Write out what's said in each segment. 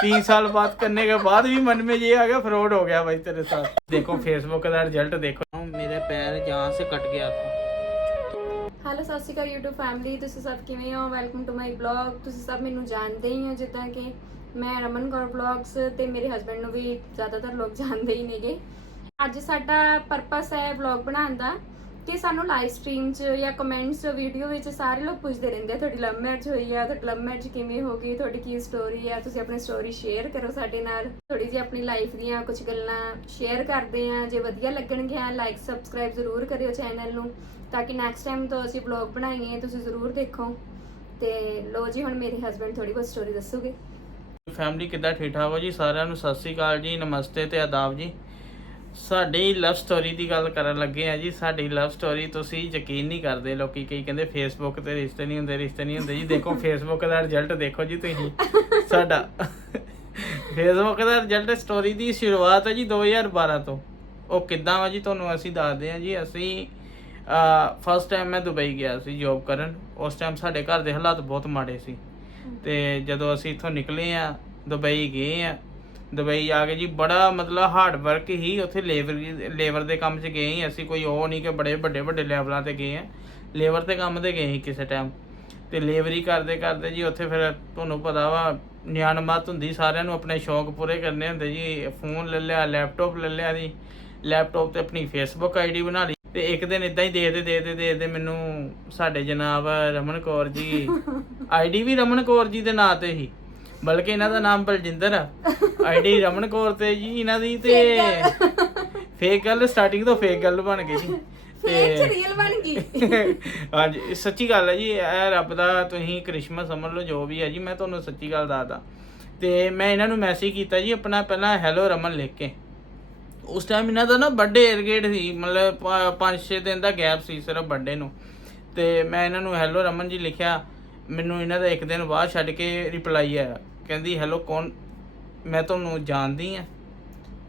3 साल बात करने के बाद भी मन में ये आ गया फ्रॉड हो गया भाई तेरे साथ। देखो फेसबुक का रिजल्ट देखो, मेरे पैर जहाँ से कट गया था। ਹੈਲੋ ਸਤਿ ਸ਼੍ਰੀ ਅਕਾਲ YouTube ਫੈਮਿਲੀ, ਤੁਸੀਂ ਸਭ ਕਿਵੇਂ ਹੋ? Welcome to my blog. ਤੁਸੀਂ ਸਭ ਮੈਨੂੰ ਜਾਣਦੇ ਹੀ ਹੋ, ਜਿੱਦਾਂ ਕਿ ਮੈਂ ਰਮਨ ਕੌਰ ਬਲੌਗਸ ਤੇ ਮੇਰੇ ਹਸਬੰਡ ਨੂੰ ਵੀ ਜ਼ਿਆਦਾਤਰ ਲੋਕ ਜਾਣਦੇ ਹੀ ਨੇਗੇ। ਅੱਜ ਸਾਡਾ ਪਰਪਸ ਹੈ ਬਲੌਗ ਬਣਾਉਣ ਦਾ ਕਿ ਸਾਨੂੰ ਲਾਈਵ ਸਟ੍ਰੀਮ 'ਚ ਜਾਂ ਕਮੈਂਟਸ ਵੀਡੀਓ ਵਿੱਚ ਸਾਰੇ ਲੋਕ ਪੁੱਛਦੇ ਰਹਿੰਦੇ ਆ ਤੁਹਾਡੀ ਲਵ ਮੈਰਿਜ ਹੋਈ ਆ, ਤੁਹਾਡੀ ਲਵ ਮੈਰਿਜ ਕਿਵੇਂ ਹੋ ਗਈ, ਤੁਹਾਡੀ ਕੀ ਸਟੋਰੀ ਆ, ਤੁਸੀਂ ਆਪਣੀ ਸਟੋਰੀ ਸ਼ੇਅਰ ਕਰੋ ਸਾਡੇ ਨਾਲ। ਥੋੜੀ ਜਿਹੀ ਆਪਣੀ ਲਾਈਫ ਦੀਆਂ ਕੁਝ ਗੱਲਾਂ ਸ਼ੇਅਰ ਕਰਦੇ ਆ, ਜੇ ਵਧੀਆ ਲੱਗਣਗੀਆਂ ਲਾਈਕ ਸਬਸਕ੍ਰਾਈਬ ਜ਼ਰੂਰ ਕਰਿਓ ਚੈਨਲ ਨੂੰ, ਤਾਂ ਕਿ ਨੈਕਸਟ ਟਾਈਮ ਤੋਂ ਅਸੀਂ ਵਲੌਗ ਬਣਾਈਏ ਤੁਸੀਂ ਜ਼ਰੂਰ ਦੇਖੋ। ਤੇ ਲੋ ਜੀ ਹੁਣ ਮੇਰੇ ਹਸਬੰਡ ਥੋੜੀ ਬਹੁਤ ਸਟੋਰੀ ਦੱਸੋਗੇ। ਫੈਮਿਲੀ ਕਿੱਦਾਂ ਠੀਕ ਠਾਕ ਹੋ ਜੀ? ਸਾਰਿਆਂ ਨੂੰ ਸਤਿ ਸ੍ਰੀ ਅਕਾਲ ਜੀ, ਨਮਸਤੇ ਤੇ ਆਦਾਬ ਜੀ। ਸਾਡੀ ਲਵ ਸਟੋਰੀ ਦੀ ਗੱਲ ਕਰਨ ਲੱਗੇ ਆ ਜੀ। ਸਾਡੀ ਲਵ ਸਟੋਰੀ ਤੁਸੀਂ ਯਕੀਨ ਨਹੀਂ ਕਰਦੇ, ਲੋਕੀ ਕਈ ਕਹਿੰਦੇ ਫੇਸਬੁੱਕ ਤੇ ਰਿਸ਼ਤੇ ਨਹੀਂ ਹੁੰਦੇ, ਰਿਸ਼ਤੇ ਨਹੀਂ ਹੁੰਦੇ ਜੀ। ਦੇਖੋ ਫੇਸਬੁੱਕ ਦਾ ਰਿਜ਼ਲਟ ਦੇਖੋ ਜੀ ਤੁਸੀਂ। ਸਾਡਾ ਫੇਸਬੁੱਕ ਦਾ ਰਿਜ਼ਲਟ ਸਟੋਰੀ ਦੀ ਸ਼ੁਰੂਆਤ ਹੈ ਜੀ 2012 ਤੋਂ। ਉਹ ਕਿੱਦਾਂ ਵਾ ਜੀ ਤੁਹਾਨੂੰ ਅਸੀਂ ਦੱਸਦੇ ਹਾਂ ਜੀ। ਅਸੀਂ ਫਸਟ ਟਾਈਮ ਮੈਂ ਦੁਬਈ ਗਿਆ ਸੀ ਜੋਬ ਕਰਨ। ਉਸ ਟਾਈਮ ਸਾਡੇ ਘਰ ਦੇ ਹਾਲਾਤ ਬਹੁਤ ਮਾੜੇ ਸੀ, ਤੇ ਜਦੋਂ ਅਸੀਂ ਇੱਥੋਂ ਨਿਕਲੇ ਆ ਦੁਬਈ ਗਏ ਆ। ਦੁਬਈ ਆ ਕੇ ਜੀ ਬੜਾ ਮਤਲਬ ਹਾਰਡ ਵਰਕ ਹੀ, ਉੱਥੇ ਲੇਬਰ ਦੇ ਕੰਮ 'ਚ ਗਏ ਹੀ ਅਸੀਂ। ਕੋਈ ਉਹ ਨਹੀਂ ਕਿ ਬੜੇ ਵੱਡੇ ਲੈਵਲਾਂ 'ਤੇ ਗਏ ਆ, ਲੇਬਰ 'ਤੇ ਕੰਮ 'ਤੇ ਗਏ ਸੀ ਕਿਸੇ ਟਾਈਮ। ਅਤੇ ਲੇਬਰੀ ਕਰਦੇ ਕਰਦੇ ਜੀ ਉੱਥੇ ਫਿਰ ਤੁਹਾਨੂੰ ਪਤਾ ਵਾ ਨਿਆਣਮਤ ਹੁੰਦੀ, ਸਾਰਿਆਂ ਨੂੰ ਆਪਣੇ ਸ਼ੌਂਕ ਪੂਰੇ ਕਰਨੇ ਹੁੰਦੇ ਜੀ। ਫੋਨ ਲੈ ਲਿਆ, ਲੈਪਟਾਪ ਲੈ ਲਿਆ ਜੀ। ਲੈਪਟਾਪ 'ਤੇ ਆਪਣੀ ਫੇਸਬੁੱਕ ਆਈਡੀ ਬਣਾ ਲਈ। ਤੇ ਇੱਕ ਦਿਨ ਇਦਾਂ ਹੀ ਦੇਖਦੇ ਮੈਨੂੰ ਸਾਡੇ ਜਨਾਬ ਰਮਨ ਕੌਰ ਜੀ, ਆਈਡੀ ਵੀ ਰਮਨ ਕੌਰ ਜੀ ਦੇ ਨਾਂ ਤੇ ਹੀ, ਬਲਕਿ ਇਹਨਾਂ ਦਾ ਨਾਮ ਬਲਜਿੰਦਰ ਆ, ਆਈਡੀ ਰਮਨ ਕੌਰ ਤੇ ਜੀ ਇਹਨਾਂ ਦੀ। ਤੇ ਫੇਕ ਗੱਲ, ਸਟਾਰਟਿੰਗ ਤੋਂ ਫੇਕ ਗੱਲ ਬਣ ਗਈ ਜੀ, ਫੇਕ ਰੀਅਲ ਬਣ ਗਈ। ਹਾਂਜੀ ਸੱਚੀ ਗੱਲ ਹੈ ਜੀ। ਇਹ ਰੱਬ ਦਾ ਤੁਸੀਂ ਕਰਿਸ਼ਮਾ ਸਮਝ ਲਓ, ਜੋ ਵੀ ਹੈ ਜੀ। ਮੈਂ ਤੁਹਾਨੂੰ ਸੱਚੀ ਗੱਲ ਦੱਸਦਾ। ਤੇ ਮੈਂ ਇਹਨਾਂ ਨੂੰ ਮੈਸੇਜ ਕੀਤਾ ਜੀ ਆਪਣਾ, ਪਹਿਲਾਂ ਹੈਲੋ ਰਮਨ ਲਿਖ ਕੇ। ਉਸ ਟਾਈਮ ਇਹਨਾਂ ਦਾ ਨਾ ਬਰਥਡੇ ਏਅਰਗੇਟ ਸੀ, ਮਤਲਬ 5-6 ਦਿਨ ਦਾ ਗੈਪ ਸੀ ਸਿਰਫ ਬਰਥਡੇ ਨੂੰ। ਤੇ ਮੈਂ ਇਹਨਾਂ ਨੂੰ ਹੈਲੋ ਰਮਨ ਜੀ ਲਿਖਿਆ। ਮੈਨੂੰ ਇਹਨਾਂ ਦਾ ਇੱਕ ਦਿਨ ਬਾਅਦ ਛੱਡ ਕੇ ਰਿਪਲਾਈ ਆਇਆ, ਕਹਿੰਦੀ ਹੈਲੋ कौन, मैं ਤੁਹਾਨੂੰ जानती हैं।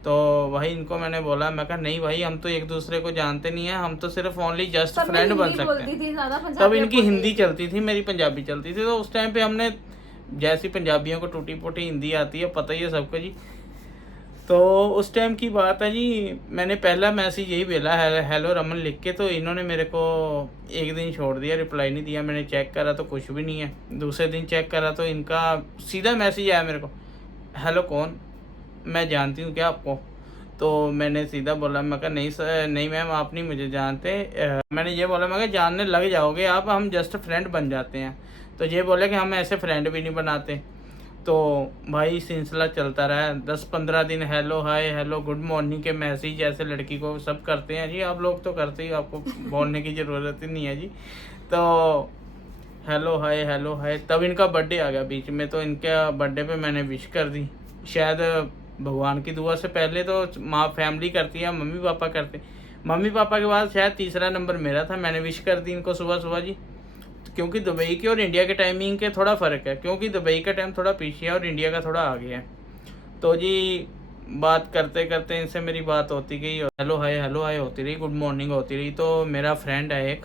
तो वही इनको मैंने बोला, मैं कहा नहीं भाई हम तो एक दूसरे को जानते नहीं है, हम तो सिर्फ ओनली जस्ट फ्रेंड बन सकते हैं। तब इनकी हिंदी चलती थी, मेरी पंजाबी चलती थी। तो उस टाइम पे हमने, जैसी पंजाबियों को टूटी फूटी हिंदी आती है, पता ही है सबको जी। तो उस टाइम की बात है जी, मैंने पहला मैसेज यही भेजा है हेलो रमन लिख के। तो इन्होंने मेरे को एक दिन छोड़ दिया, रिप्लाई नहीं दिया। मैंने चेक करा तो कुछ भी नहीं है। दूसरे दिन चेक करा तो इनका सीधा मैसेज आया मेरे को, हेलो कौन, मैं जानती हूँ क्या आपको। तो मैंने सीधा बोला, मैं कहा नहीं सर, नहीं मैम आप नहीं मुझे जानते। मैंने ये बोला, मैं कहा जानने लग जाओगे आप, हम जस्ट फ्रेंड बन जाते हैं। तो ये बोले कि हम ऐसे फ्रेंड भी नहीं बनाते। तो भाई सिलसिला चलता रहा। 10-15 दिन hello hi, hello good morning के मैसेज ऐसे लड़की को सब करते हैं जी। आप लोग तो करते ही, आपको बोलने की ज़रूरत ही नहीं है जी। तो हेलो हाय। तब इनका बर्थडे आ गया बीच में। तो इनके बर्थडे पे मैंने विश कर दी, शायद भगवान की दुआ से। पहले तो माँ फैमिली करती है, मम्मी पापा करते। मम्मी पापा के बाद शायद तीसरा नंबर मेरा था। मैंने विश कर दी इनको सुबह जी, क्योंकि दुबई के और इंडिया के टाइमिंग के थोड़ा फ़र्क है। क्योंकि दुबई का टाइम थोड़ा पीछे है और इंडिया का थोड़ा आगे है। तो जी बात करते करते इनसे मेरी बात होती गई, हेलो हाय होती रही, गुड मॉर्निंग होती रही। तो मेरा फ्रेंड है एक,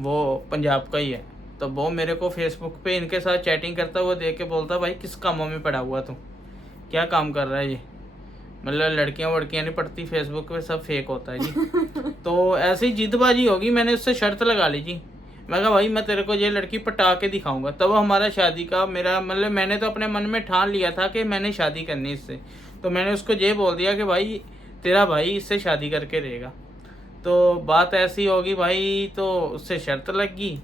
वो पंजाब का ही है। तो वो मेरे को फेसबुक पे इनके साथ चैटिंग करता हुआ देख के बोलता, भाई किस कामों में पड़ा हुआ तू, क्या काम कर रहा है ये। मतलब लड़कियां वड़कियां नहीं पढ़ती फेसबुक पे, सब फेक होता है जी। तो ऐसी जिदबाजी होगी, मैंने उससे शर्त लगा ली जी। मैं कहा भाई मैं तेरे को ये लड़की पटा के दिखाऊंगा। तब हमारा शादी का मेरा मतलब, मैंने तो अपने मन में ठान लिया था कि मैंने शादी करनी इससे। तो मैंने उसको ये बोल दिया कि भाई तेरा भाई इससे शादी करके रहेगा। तो बात ऐसी होगी भाई, तो उससे शर्त लग गई।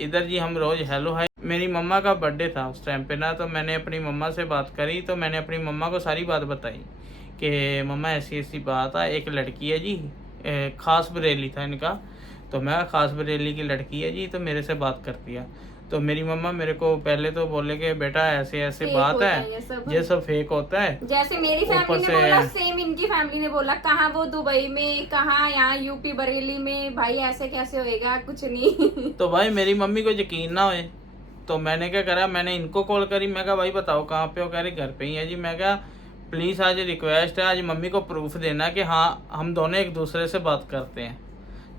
इधर जी हम रोज़ हेलो हाय। मेरी मम्मा का बर्थडे था उस टाइम पे ना, तो मैंने अपनी मम्मा से बात करी। तो मैंने अपनी मम्मा को सारी बात बताई कि मम्मा ऐसी ऐसी बात है, एक लड़की है जी, ख़ास बरेली था इनका। तो मैं ख़ास बरेली की लड़की है जी, तो मेरे से बात करती है। तो मेरी मम्मा मेरे को पहले तो बोले कि बेटा ऐसे ऐसे बात है, ये सब फेक होता है। जैसे मेरी फैमिली ने बोला, सेम इनकी फैमिली ने बोला। कहाँ वो दुबई में, कहाँ यहाँ यूपी बरेली में, भाई ऐसे कैसे होएगा, कुछ नहीं। तो भाई मेरी मम्मी को यकीन ना होए, तो मैंने क्या करा, मैंने इनको कॉल करी। मैं कहा भाई बताओ कहाँ पे हो। कह रही घर पे ही है जी। मैं कहा प्लीज़ आज रिक्वेस्ट है, आज मम्मी को प्रूफ देना कि हाँ हम दोनों एक दूसरे से बात करते हैं।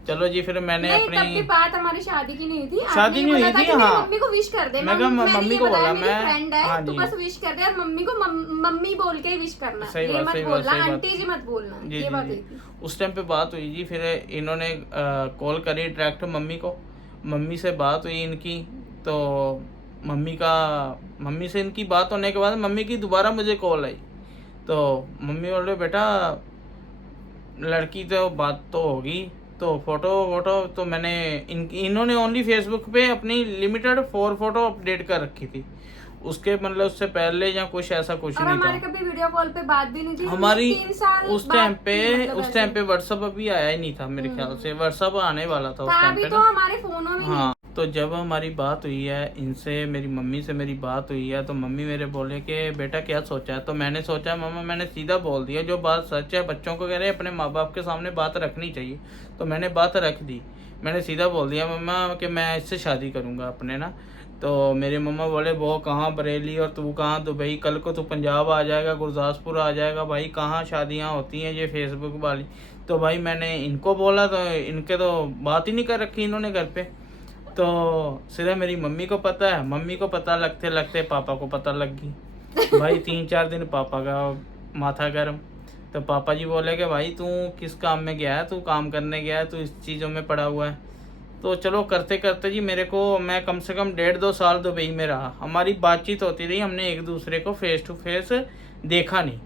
चलो जी फिर मैंने नहीं, तब अपनी की बात हमारी शादी की नहीं थी। शादी आपने नहीं बोला हुई था थी, कि मेरी हाँ। मम्मी को विश कर दे। मैं कहा मम्मी को बोला मैं, फ्रेंड है, हाँ तू जी। बस विश कर दे और मम्मी को मम्मी बोल के ही विश करना, सही ये बात, मत सही बात, बोलना सही बात। आंटी जी मत बोलना, जी ये जी बात जी। हुई थी। उस टाइम पे बात हुई जी, फिर इन्होंने कॉल करी डायरेक्ट मम्मी को, मम्मी से बात हुई इनकी। तो मम्मी से इनकी बात होने के बाद मम्मी की दोबारा मुझे कॉल आई। तो मम्मी बोल रहे बेटा लड़की तो बात तो होगी, तो फोटो तो मैंने इन्होंने ओनली फेसबुक पे अपनी लिमिटेड 4 फोटो अपडेट कर रखी थी, उसके मतलब उससे पहले या कुछ ऐसा कुछ और नहीं हमारे था कभी वीडियो कॉल पे बात भी नहीं थी हमारी। 3 साल उस टाइम बाद पे थी, मतलब उस ऐसे। टाइम पे व्हाट्सअप अभी आया ही नहीं था मेरे ख्याल से, व्हाट्सअप आने वाला था उस था टाइम भी पे तो ना। हमारे फोनों में हाँ, तो जब हमारी बात हुई है इनसे, मेरी मम्मी से मेरी बात हुई है, तो मम्मी मेरे बोले कि बेटा क्या सोचा है। तो मैंने सोचा मम्मा, मैंने सीधा बोल दिया जो बात सच है, बच्चों को कह रहे अपने माँ बाप के सामने बात रखनी चाहिए, तो मैंने बात रख दी। मैंने सीधा बोल दिया मम्मा कि मैं इससे शादी करूँगा अपने ना। तो मेरे मम्मा बोले वो कहाँ बरेली और तू कहाँ दुबई, कल को तू पंजाब आ जाएगा, गुरदासपुर आ जाएगा, भाई कहाँ शादियाँ होती हैं ये फेसबुक वाली। तो भाई मैंने इनको बोला तो इनके तो बात ही नहीं कर रखी इन्होंने घर पे। तो सिर्फ मेरी मम्मी को पता है, मम्मी को पता लगते लगते पापा को पता लग गई। भाई 3-4 दिन पापा का माथा गर्म। तो पापा जी बोले कि भाई तू किस काम में गया है, तू काम करने गया है, तू इस चीज़ों में पड़ा हुआ है। तो चलो करते करते जी मैं कम से कम 1.5-2 साल दुबई में रहा। हमारी बातचीत होती रही, हमने एक दूसरे को फेस टू फेस देखा नहीं,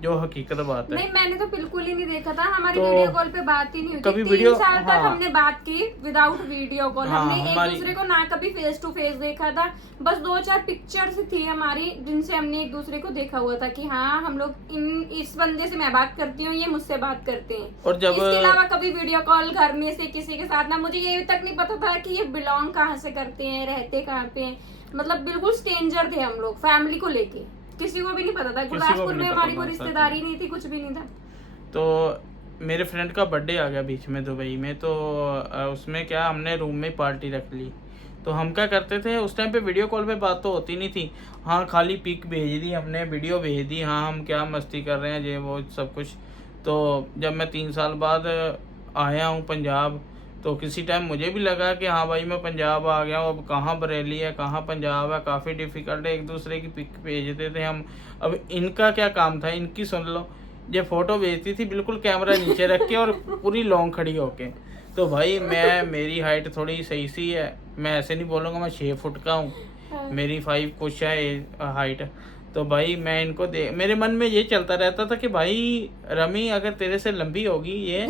जो हकीकत बात है। नहीं, मैंने तो बिल्कुल ही नहीं देखा था, हमारी तो वीडियो कॉल पे बात ही नहीं हुई कभी थी। 3 वीडियो, साल तक हाँ। हमने बात की विदाउट वीडियो कॉल। हाँ, हमने एक हमारी- दूसरे को ना कभी फेस टू फेस देखा था, बस 2-4 पिक्चर्स थी हमारी जिनसे हमने एक दूसरे को देखा हुआ था कि हाँ हम लोग इस बंदे से मैं बात करती हूँ, ये मुझसे बात करते हैं। और जब इसके अलावा कभी वीडियो कॉल घर में से किसी के साथ ना, मुझे ये तक नहीं पता था कि ये बिलोंग कहाँ से करते हैं, रहते कहाँ पे हैं। मतलब बिल्कुल स्ट्रेंजर थे हम लोग, फैमिली को लेके किसी को भी नहीं पता था। गुरदासपुर में हमारी कोई रिश्तेदारी नहीं थी, कुछ भी नहीं था। तो मेरे फ्रेंड का बर्थडे आ गया बीच में दुबई में, तो उसमें क्या हमने रूम में पार्टी रख ली। तो हम क्या करते थे उस टाइम पे, वीडियो कॉल पे बात तो होती नहीं थी, हाँ खाली पिक भेज दी हमने, वीडियो भेज दी, हाँ हम क्या मस्ती कर रहे हैं ये वो सब कुछ। तो जब मैं 3 साल बाद आया हूँ पंजाब, तो किसी टाइम मुझे भी लगा कि हाँ भाई मैं पंजाब आ गया हूँ, अब कहाँ बरेली है कहाँ पंजाब है, काफ़ी डिफ़िकल्ट है, एक दूसरे की पिक भेजते थे हम। अब इनका क्या काम था, इनकी सुन लो, ये फ़ोटो भेजती थी बिल्कुल कैमरा नीचे रख के और पूरी लॉन्ग खड़ी होके। तो भाई मेरी हाइट थोड़ी सही सी है, मैं ऐसे नहीं बोलूँगा मैं 6 फुट का हूँ, मेरी 5 कुछ है हाइट। तो भाई मैं इनको मेरे मन में ये चलता रहता था कि भाई रमी अगर तेरे से लंबी होगी ये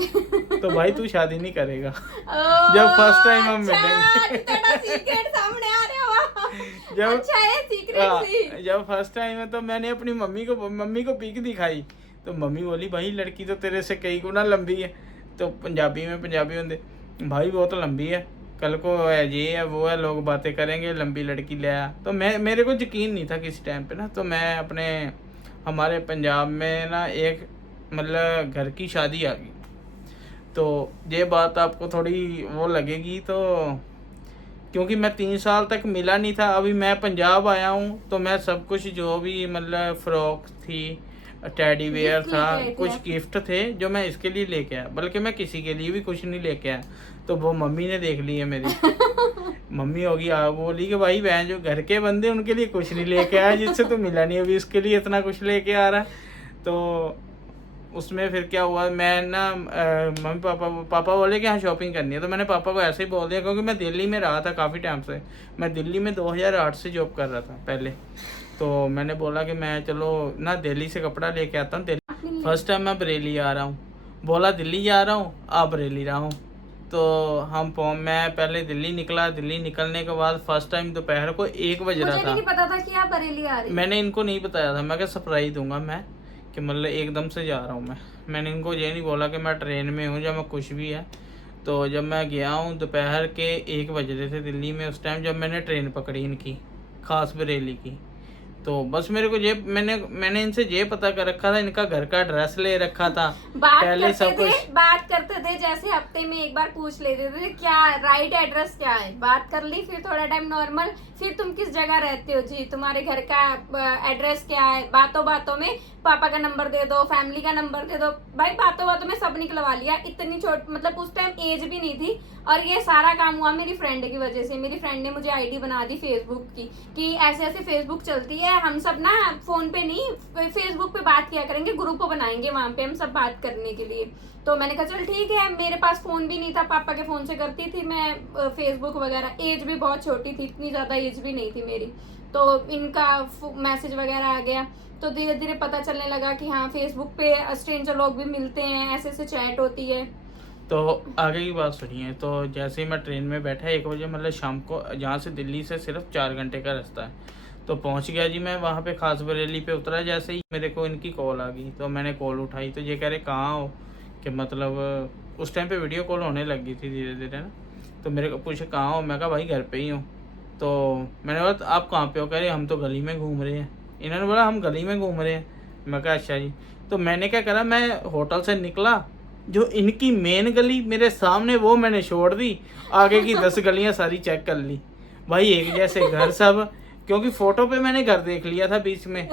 तो भाई तू शादी नहीं करेगा। जब फर्स्ट टाइम हम मिलेंगे सीक्रेट सामने आ रहा हुआ। जब अच्छा है सीक्रेट सी। जब फर्स्ट टाइम है तो मैंने अपनी मम्मी को पिक दिखाई, तो मम्मी बोली भाई लड़की तो तेरे से कई गुना लंबी है। तो पंजाबी होंगे भाई वो तो लंबी है, कल को ये है वो है, लोग बातें करेंगे लंबी लड़की ले आया। तो मेरे को यकीन नहीं था किसी टाइम पे ना। तो मैं अपने हमारे पंजाब में ना एक मतलब घर की शादी आ गई। तो ये बात आपको थोड़ी वो लगेगी, तो क्योंकि मैं 3 साल तक मिला नहीं था, अभी मैं पंजाब आया हूँ, तो मैं सब कुछ जो भी मतलब फ्रॉक थी, टेडी वेयर गिफ्ट था, लेके आए थे कुछ आप? गिफ्ट थे जो मैं इसके लिए लेके आया, बल्कि मैं किसी के लिए भी कुछ नहीं लेके आया। तो वो मम्मी ने देख ली है मेरी मम्मी होगी बोली कि भाई बहन जो घर के बंदे उनके लिए कुछ नहीं लेके आया, जिससे तो मिला नहीं, अभी इसके लिए इतना कुछ लेके आ रहा है। तो उसमें फिर क्या हुआ, मैं ना मम्मी पापा बोले कि हाँ शॉपिंग करनी है। तो मैंने पापा को ऐसे ही बोल दिया, क्योंकि मैं दिल्ली में रहा था काफ़ी टाइम से, मैं दिल्ली में 2008 से जॉब कर रहा था पहले। तो मैंने बोला कि मैं चलो ना दिल्ली से कपड़ा लेके आता हूँ, फर्स्ट टाइम मैं बरेली आ रहा हूँ। बोला दिल्ली जा रहा हूँ, आप बरेली रहा हूँ। तो मैं पहले दिल्ली निकला, दिल्ली निकलने के बाद फर्स्ट टाइम दोपहर को 1 बज रहा मुझे भी था। नहीं पता था कि आप बरेली आ रही हैं। मैंने इनको नहीं बताया था, मैं क्या सरप्राइज दूंगा मैं कि मतलब एकदम से जा रहा हूँ मैंने इनको ये नहीं बोला कि मैं ट्रेन में हूँ या मैं कुछ भी है। तो जब मैं गया हूँ दोपहर के 1 बज रहे थे दिल्ली में उस टाइम, जब मैंने ट्रेन पकड़ी इनकी खास बरेली की। तो बस मेरे को ये मैंने इनसे ये पता कर रखा था, इनका घर का एड्रेस ले रखा था पहले सब कुछ। बात करते थे जैसे हफ्ते में एक बार पूछ लेते थे क्या राइट एड्रेस क्या है, बात कर ली, फिर थोड़ा टाइम नॉर्मल, फिर तुम किस जगह रहते हो जी, तुम्हारे घर का एड्रेस क्या है, बातों बातों में पापा का नंबर दे दो, फैमिली का नंबर दे दो, भाई बातों बातों में सब निकलवा लिया। इतनी छोट मतलब उस टाइम एज भी नहीं थी, और ये सारा काम हुआ मेरी फ्रेंड की वजह से। मेरी फ्रेंड ने मुझे आईडी बना दी फेसबुक की कि ऐसे ऐसे फेसबुक चलती है, हम सब ना फोन पे नहीं फेसबुक पे बात किया करेंगे, ग्रुप बनाएंगे वहां पे हम सब बात करने के लिए। तो मैंने कहा चल ठीक है, मेरे पास फोन भी नहीं था, पापा के फोन से करती थी मैं फेसबुक वगैरह, एज भी बहुत छोटी थी, इतनी ज्यादा एज भी नहीं थी मेरी। तो इनका मैसेज वगैरह आ गया, तो धीरे धीरे पता चलने लगा कि हाँ फेसबुक पे स्ट्रेंजर लोग भी मिलते हैं, ऐसे ऐसे चैट होती है। तो आगे की बात सुनिए। तो जैसे ही मैं ट्रेन में बैठा 1 बजे, मतलब शाम को, जहाँ से दिल्ली से सिर्फ 4 घंटे का रास्ता है, तो पहुँच गया जी मैं वहाँ पे खास बरेली पे उतरा। जैसे ही मेरे को इनकी कॉल आ गई तो मैंने कॉल उठाई, तो ये कह रहे कहाँ हो, कि मतलब उस टाइम पे वीडियो कॉल होने लग गई थी धीरे धीरे ना। तो मेरे को पूछे कहाँ हो, मैं कहा भाई घर पे ही हूँ। तो मैंने बोला आप कहाँ पे हो, कह रहे हम तो गली में घूम रहे हैं। इन्होंने बोला हम गली में घूम रहे हैं, मैं कहा अच्छा जी। तो मैंने क्या करा, मैं होटल से निकला, जो इनकी मेन गली मेरे सामने वो मैंने छोड़ दी, आगे की 10 गलियां सारी चेक कर ली भाई, एक जैसे घर सब, क्योंकि फोटो पे मैंने घर देख लिया था बीच में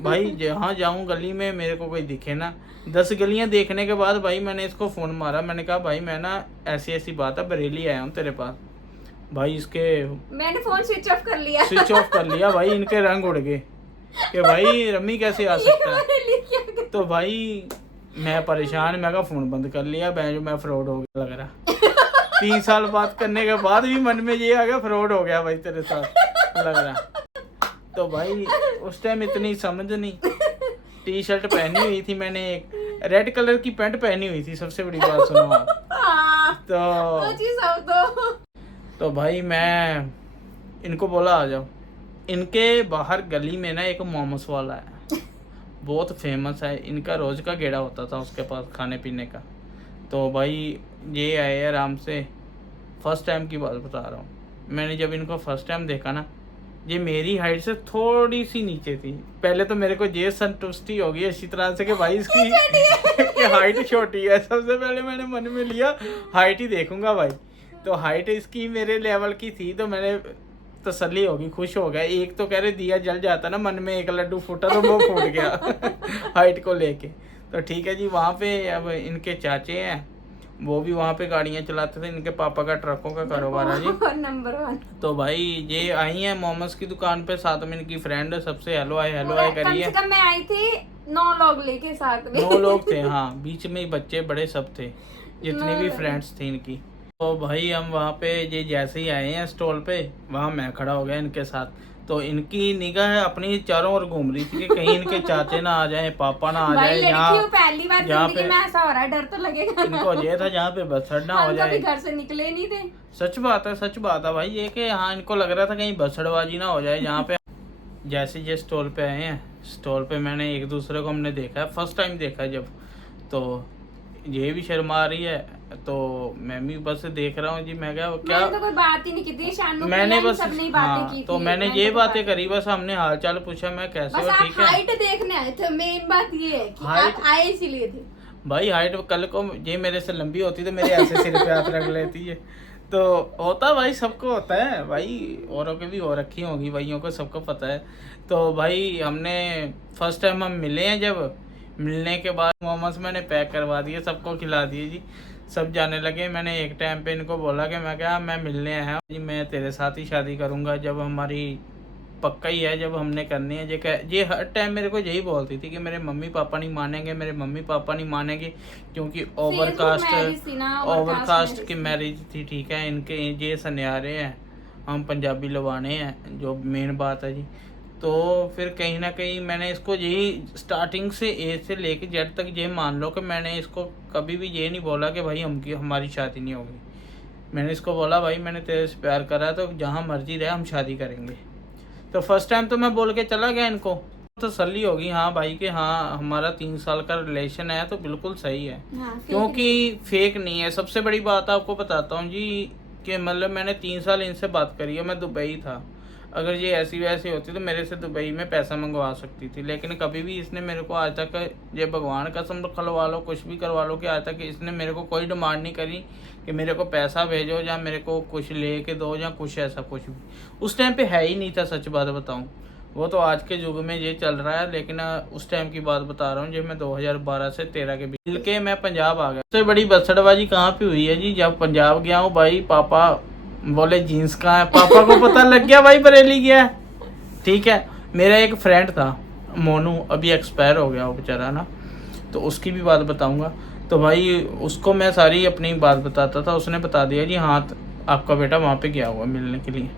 भाई, जहाँ जाऊँ गली में मेरे को कोई दिखे ना। 10 गलियां देखने के बाद भाई मैंने इसको फ़ोन मारा, मैंने कहा भाई मैं ना ऐसी ऐसी बात है, बरेली आया हूँ तेरे पास। भाई इसके मैंने फोन स्विच ऑफ कर लिया, स्विच ऑफ कर लिया भाई, इनके रंग उड़ गए कि भाई रम्मी कैसे आ सकता है। तो भाई मैं परेशान, मैं कहा फोन बंद कर लिया, मैं फ्रॉड हो गया लग रहा। 3 साल बात करने के बाद भी मन में ये आ गया फ्रॉड हो गया भाई तेरे साथ लग रहा। तो भाई उस टाइम इतनी समझ नहीं, टी शर्ट पहनी हुई थी मैंने, एक रेड कलर की पैंट पहनी हुई थी, सबसे बड़ी बात सुनो आप। तो भाई मैं इनको बोला आ जाओ। इनके बाहर गली में ना एक मोमोस वाला है, बहुत फेमस है, इनका रोज का गेड़ा होता था उसके पास खाने पीने का। तो भाई ये आए आराम से, फर्स्ट टाइम की बात बता रहा हूँ, मैंने जब इनको फर्स्ट टाइम देखा ना, ये मेरी हाइट से थोड़ी सी नीचे थी। पहले तो मेरे को ये संतुष्टि हो गई अच्छी तरह से कि भाई इसकी हाइट छोटी है। सबसे पहले मैंने मन में लिया हाइट ही देखूंगा भाई, तो हाइट इसकी मेरे लेवल की थी, तो मैंने तसल्ली होगी, खुश हो गया। एक तो कह रहे दिया जल जाता ना मन में, एक लड्डू फूटा तो वो फूट गया हाइट को लेके। तो ठीक है जी, वहाँ पे अब इनके चाचे हैं, वो भी वहाँ पे गाड़ियाँ चलाते थे, इनके पापा का ट्रकों का कारोबार है जी, नंबर 1। तो भाई ये आई है मोमोज की दुकान पे, साथ में इनकी फ्रेंड, सबसे हेलो आए करिए। कम से कम मैं आई थी 9 लोग लेके साथ में, 9 लोग थे हाँ, बीच में बच्चे बड़े सब थे, जितनी भी फ्रेंड्स थी इनकी। तो भाई हम वहाँ पे ये जैसे ही आए हैं स्टॉल पे, वहाँ मैं खड़ा हो गया इनके साथ। तो इनकी निगाह अपनी चारों ओर घूम रही थी कि कहीं इनके चाचे ना आ जाए, पापा ना आ जाए, यहाँ पहली बार जिंदगी में ऐसा हो रहा है, डर तो लगेगा। इनको ये था जहाँ पे बसड़ ना हो जाए, घर से निकले नहीं थे। सच बात है भाई, ये कि हाँ इनको लग रहा था कहीं बसड़बाजी ना हो जाए जहाँ पे। जैसे ये स्टॉल पे आए हैं, स्टॉल पे मैंने एक दूसरे को हमने देखा है, फर्स्ट टाइम देखा जब, तो ये भी शर्मा रही है, तो मैं भी बस देख रहा हूँ जी। मैं क्या तो कोई बात ही नहीं की थी, शानू मैंने बस बातें हाँ, की तो मैंने ये बातें करी, बस हमने हाल चाल पूछा, मैं कैसे हो, ठीक है। हाइट देखने आए थे, मेन बात ये है कि आप आए इसीलिए थे भाई। हाइट कल को ये मेरे से लंबी होती तो मेरे ऐसे सिर पे हाथ रख लेती है। तो होता भाई, सबको होता है भाई, औरों के भी हो रखी होगी, भाइयों को सबको पता है। तो भाई हमने फर्स्ट टाइम हम मिले हैं, जब मिलने के बाद मोमोज मैंने पैक करवा दिए, सबको खिला दिए जी, सब जाने लगे। मैंने एक टाइम पे इनको बोला कि मैं क्या, मैं मिलने आया जी, मैं तेरे साथ ही शादी करूंगा, जब हमारी पक्का ही है, जब हमने करनी है। ये हर टाइम मेरे को यही बोलती थी कि मेरे मम्मी पापा नहीं मानेंगे, मेरे मम्मी पापा नहीं मानेंगे, क्योंकि ओवरकास्ट की मैरिज थी, ठीक है। इनके ये सन्यारे हैं, हम पंजाबी लवाने हैं, जो मेन बात है जी। तो फिर कहीं ना कहीं मैंने इसको यही स्टार्टिंग से ए से लेके जेड तक ये मान लो कि मैंने इसको कभी भी ये नहीं बोला कि भाई हमारी शादी नहीं होगी। मैंने इसको बोला भाई मैंने तेरे से प्यार करा, तो जहाँ मर्जी रहे हम शादी करेंगे। तो फर्स्ट टाइम तो मैं बोल के चला गया इनको, तो तसल्ली होगी हाँ भाई कि हाँ हमारा 3 साल का रिलेशन है, तो बिल्कुल सही है, क्योंकि फेक नहीं है। सबसे बड़ी बात आपको बताता हूँ जी कि मतलब मैंने 3 साल इनसे बात करी है, मैं दुबई था, अगर ये ऐसी वैसी होती तो मेरे से दुबई में पैसा मंगवा सकती थी, लेकिन कभी भी इसने मेरे को आज तक, ये भगवान कसम खलवा लो, कुछ भी करवा लो, कि आज तक इसने मेरे को कोई डिमांड नहीं करी कि मेरे को पैसा भेजो या मेरे को कुछ ले के दो या कुछ ऐसा कुछ भी। उस टाइम पे है ही नहीं था, सच बात बताऊँ। वो तो आज के युग में ये चल रहा है, लेकिन उस टाइम की बात बता रहा हूँ, जब मैं 2012 से 13 के बीच मिल के मैं पंजाब आ गया। सबसे बड़ी बसड़बाजी कहाँ पे हुई है जी, जब पंजाब गया हूँ भाई, पापा बोले जीन्स कहाँ है, पापा को पता लग गया भाई बरेली गया है। ठीक है, मेरा एक फ्रेंड था मोनू, अभी एक्सपायर हो गया वो बेचारा ना, तो उसकी भी बात बताऊंगा। तो भाई उसको मैं सारी अपनी बात बताता था, उसने बता दिया जी हाँ आपका बेटा वहाँ पे गया हुआ मिलने के लिए।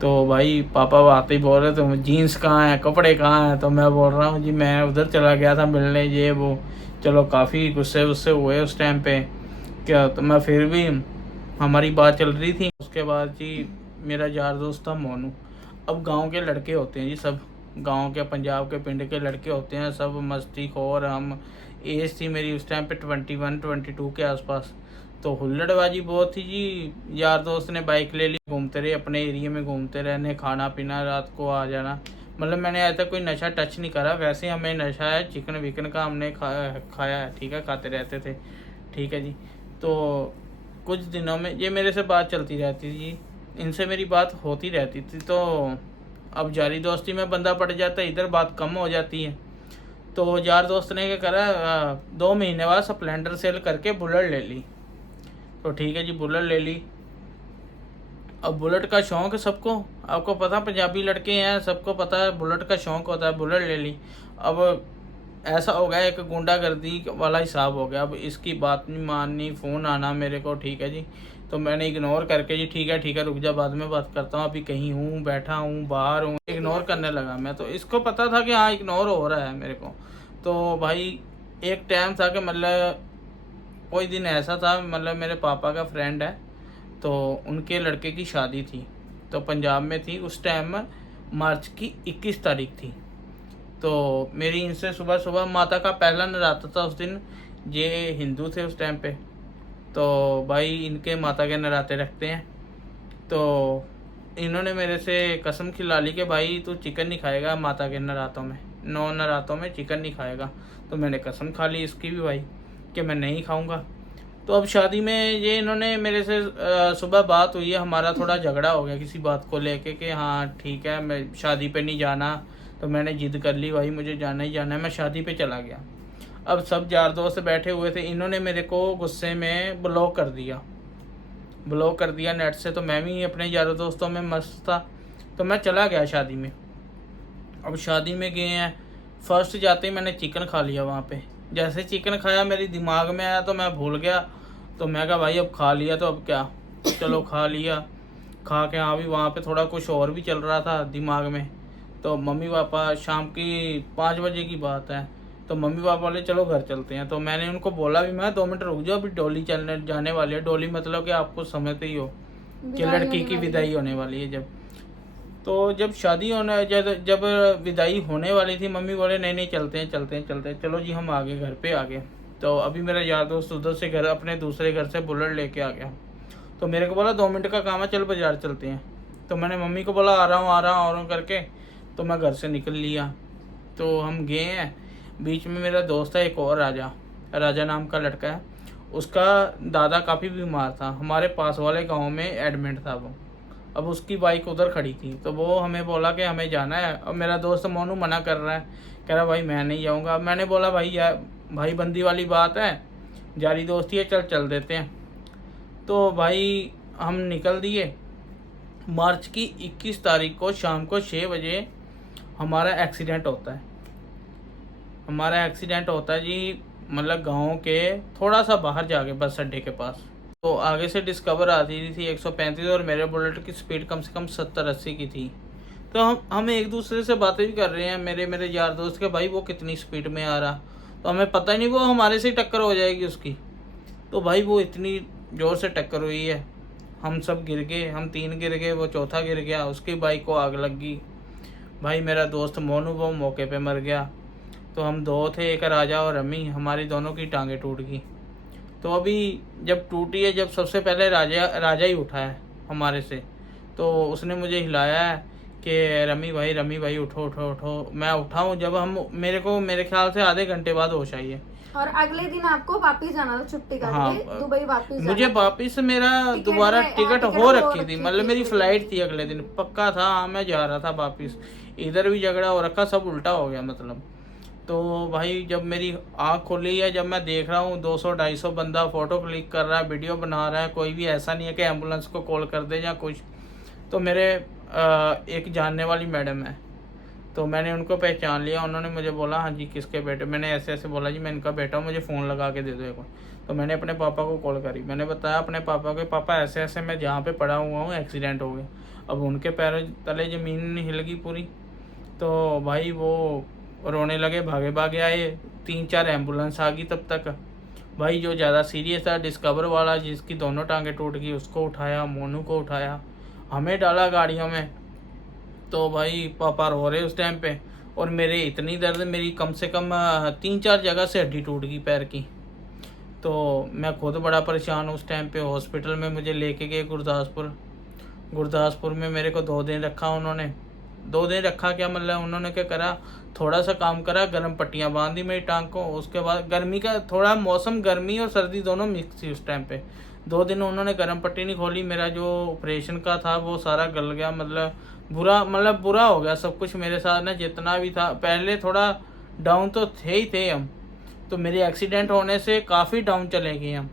तो भाई पापा आते ही बोल रहे थे जीन्स कहाँ है, कपड़े कहाँ हैं, तो मैं बोल रहा हूँ जी मैं उधर चला गया था मिलने, ये वो। चलो काफ़ी गुस्से वुस्से हुए उस टाइम पे क्या, तो मैं फिर भी हमारी बात चल रही थी। उसके बाद जी मेरा यार दोस्त था मोनू। अब गांव के लड़के होते हैं जी, सब गांव के पंजाब के पिंड के लड़के होते हैं, सब मस्ती खोर। हम एज थी मेरी उस टाइम पे 21 22 के आसपास, तो हुल्लड़बाजी बहुत थी जी। यार दोस्त ने बाइक ले ली, घूमते रहे अपने एरिया में, घूमते रहने, खाना पीना, रात को आ जाना। मतलब मैंने आज तक कोई नशा टच नहीं करा, वैसे हमें नशा है चिकन विकन का, हमने खाया है, ठीक है, खाते रहते थे, ठीक है जी। तो कुछ दिनों में ये मेरे से बात चलती रहती थी जी, इनसे मेरी बात होती रहती थी। तो अब यारी दोस्ती में बंदा पड़ जाता है, इधर बात कम हो जाती है। तो यार दोस्त ने क्या करा, 2 महीने बाद स्प्लेंडर सेल करके बुलेट ले ली। तो ठीक है जी, बुलेट ले ली। अब बुलेट का शौक है सबको, आपको पता पंजाबी लड़के हैं, सबको पता है बुलेट का शौक होता है, बुलेट ले ली। अब ऐसा हो गया, एक गुंडागर्दी वाला हिसाब हो गया। अब इसकी बात नहीं माननी, फ़ोन आना मेरे को, ठीक है जी। तो मैंने इग्नोर करके जी ठीक है रुक जा, बाद में बात करता हूँ, अभी कहीं हूँ, बैठा हूँ, बाहर हूँ, इग्नोर करने लगा मैं। तो इसको पता था कि हाँ इग्नोर हो रहा है मेरे को। तो भाई एक टाइम था कि मतलब कोई दिन ऐसा था, मतलब मेरे पापा का फ्रेंड है, तो उनके लड़के की शादी थी, तो पंजाब में थी उस टाइम, मार्च की 21 तारीख थी। तो मेरी इनसे सुबह सुबह, माता का पहला नराता था उस दिन, ये हिंदू थे उस टाइम पे, तो भाई इनके माता के नराते रखते हैं। तो इन्होंने मेरे से कसम खिला ली कि भाई तू चिकन नहीं खाएगा माता के नरातों में, 9 नरातों में चिकन नहीं खाएगा। तो मैंने कसम खा ली इसकी भी भाई कि मैं नहीं खाऊंगा। तो अब शादी में ये इन्होंने मेरे से सुबह बात हुई है, हमारा थोड़ा झगड़ा हो गया किसी बात को लेके कि हाँ ठीक है मैं शादी पे नहीं जाना। तो मैंने जिद कर ली भाई मुझे जाना ही जाना है, मैं शादी पे चला गया। अब सब यार दोस्त बैठे हुए थे, इन्होंने मेरे को गुस्से में ब्लॉक कर दिया नेट से। तो मैं भी अपने यारों दोस्तों में मस्त था, तो मैं चला गया शादी में। अब शादी में गए हैं, फर्स्ट जाते ही मैंने चिकन खा लिया वहाँ पे। जैसे चिकन खाया मेरे दिमाग में आया तो मैं भूल गया। तो मैं कहा भाई अब खा लिया तो अब क्या, चलो खा लिया। खा के हाँ भी वहाँ पे थोड़ा कुछ और भी चल रहा था दिमाग में। तो मम्मी पापा, शाम की 5 बजे की बात है, तो मम्मी पापा बोले चलो घर चलते हैं। तो मैंने उनको बोला भी मैं 2 मिनट रुक जाओ, अभी डोली चलने जाने वाली है। डोली मतलब कि आपको समझते ही हो कि लड़की की विदाई होने वाली है। तो जब शादी होने जब विदाई होने वाली थी, मम्मी बोले नहीं चलते हैं। चलो जी हम आगे घर पे आ गए। तो अभी मेरा यार दोस्त उधर से घर, अपने दूसरे घर से बुलेट लेके आ गया। तो मेरे को बोला 2 मिनट का काम है, चल बाजार चलते हैं। तो मैंने मम्मी को बोला आ रहा हूँ करके, तो मैं घर से निकल लिया। तो हम गए हैं, बीच में मेरा दोस्त है एक और, राजा नाम का लड़का है। उसका दादा काफ़ी बीमार था, हमारे पास वाले गांव में एडमिट था वो। अब उसकी बाइक उधर खड़ी थी, तो वो हमें बोला कि हमें जाना है। अब मेरा दोस्त मोनू मना कर रहा है, कह रहा भाई मैं नहीं जाऊँगा। मैंने बोला भाई यार भाई बंदी वाली बात है, जारी दोस्ती है, चल देते हैं। तो भाई हम निकल दिए। मार्च की 21 तारीख को शाम को 6 बजे हमारा एक्सीडेंट होता है जी, मतलब गांव के थोड़ा सा बाहर जाके बस अड्डे के पास। तो आगे से डिस्कवर आती थी 135 और मेरे बुलेट की स्पीड कम से कम 70-80 की थी। तो हम एक दूसरे से बातें भी कर रहे हैं, मेरे यार दोस्त के, भाई वो कितनी स्पीड में आ रहा। तो हमें पता ही नहीं वो हमारे से टक्कर हो जाएगी उसकी। तो भाई वो इतनी ज़ोर से टक्कर हुई है, हम सब गिर गए, हम 3 गिर गए, वो चौथा गिर गया, उसकी बाइक को आग लग गई। भाई मेरा दोस्त मोनू वो मौके पे मर गया। तो हम 2 थे, एक राजा और अम्मी, हमारी दोनों की टांगें टूट गई। तो अभी जब टूटी है, जब सबसे पहले राजा ही उठा है हमारे से। तो उसने मुझे हिलाया है कि रमी भाई उठो उठो उठो। मैं उठा हूँ, जब हम मेरे ख्याल से आधे घंटे बाद होश आई है। और अगले दिन आपको वापस जाना था छुट्टी हाँ, करके, दुबई वापस मुझे जाना था। वापस मेरा टिकट दोबारा में- टिकट टिकट हो हो रखी थी, रखी मतलब थी मेरी पूरी। फ्लाइट थी अगले दिन, पक्का था। हाँ, मैं जा रहा था वापस। इधर भी झगड़ा हो रखा, सब उल्टा हो गया मतलब। तो भाई जब मेरी आँख खुली है, जब मैं देख रहा हूँ 200-250 बंदा फ़ोटो क्लिक कर रहा है, वीडियो बना रहा है, कोई भी ऐसा नहीं है कि एम्बुलेंस को कॉल कर दे या कुछ। तो मेरे एक जानने वाली मैडम है, तो मैंने उनको पहचान लिया। उन्होंने मुझे बोला हाँ जी किसके बेटे, मैंने ऐसे ऐसे बोला जी मैं इनका बेटा हूँ, मुझे फ़ोन लगा के दे दो एक बार। तो मैंने अपने पापा को कॉल करी, मैंने बताया अपने पापा को, पापा ऐसे ऐसे मैं जहाँ पे पड़ा हुआ हूँ एक्सीडेंट हो गया। अब उनके पैरों तले ज़मीन हिल गई पूरी। तो भाई वो रोने लगे, भागे भागे आए, 3-4 एम्बुलेंस आ गई तब तक। भाई जो ज़्यादा सीरियस था, डिस्कवर वाला जिसकी दोनों टांगें टूट गई, उसको उठाया, मोनू को उठाया, हमें डाला गाड़ियों में। तो भाई पापा रो रहे उस टाइम पे, और मेरे इतनी दर्द, मेरी कम से कम 3-4 जगह से हड्डी टूट गई पैर की। तो मैं खुद बड़ा परेशान हूँ उस टाइम पे। हॉस्पिटल में मुझे लेके गए गुरदासपुर में मेरे को 2 दिन रखा उन्होंने। 2 दिन रखा क्या मतलब, उन्होंने क्या करा, थोड़ा सा काम करा, गर्म पट्टियाँ बांध दी मेरी टांग को। उसके बाद गर्मी का थोड़ा मौसम, गर्मी और सर्दी दोनों मिक्स थी उस टाइम पे। 2 दिन उन्होंने गर्म पट्टी नहीं खोली, मेरा जो ऑपरेशन का था वो सारा गल गया, मतलब बुरा हो गया सब कुछ मेरे साथ ना, जितना भी था। पहले थोड़ा डाउन तो थे ही थे हम, तो मेरे एक्सीडेंट होने से काफ़ी डाउन चले गए हम।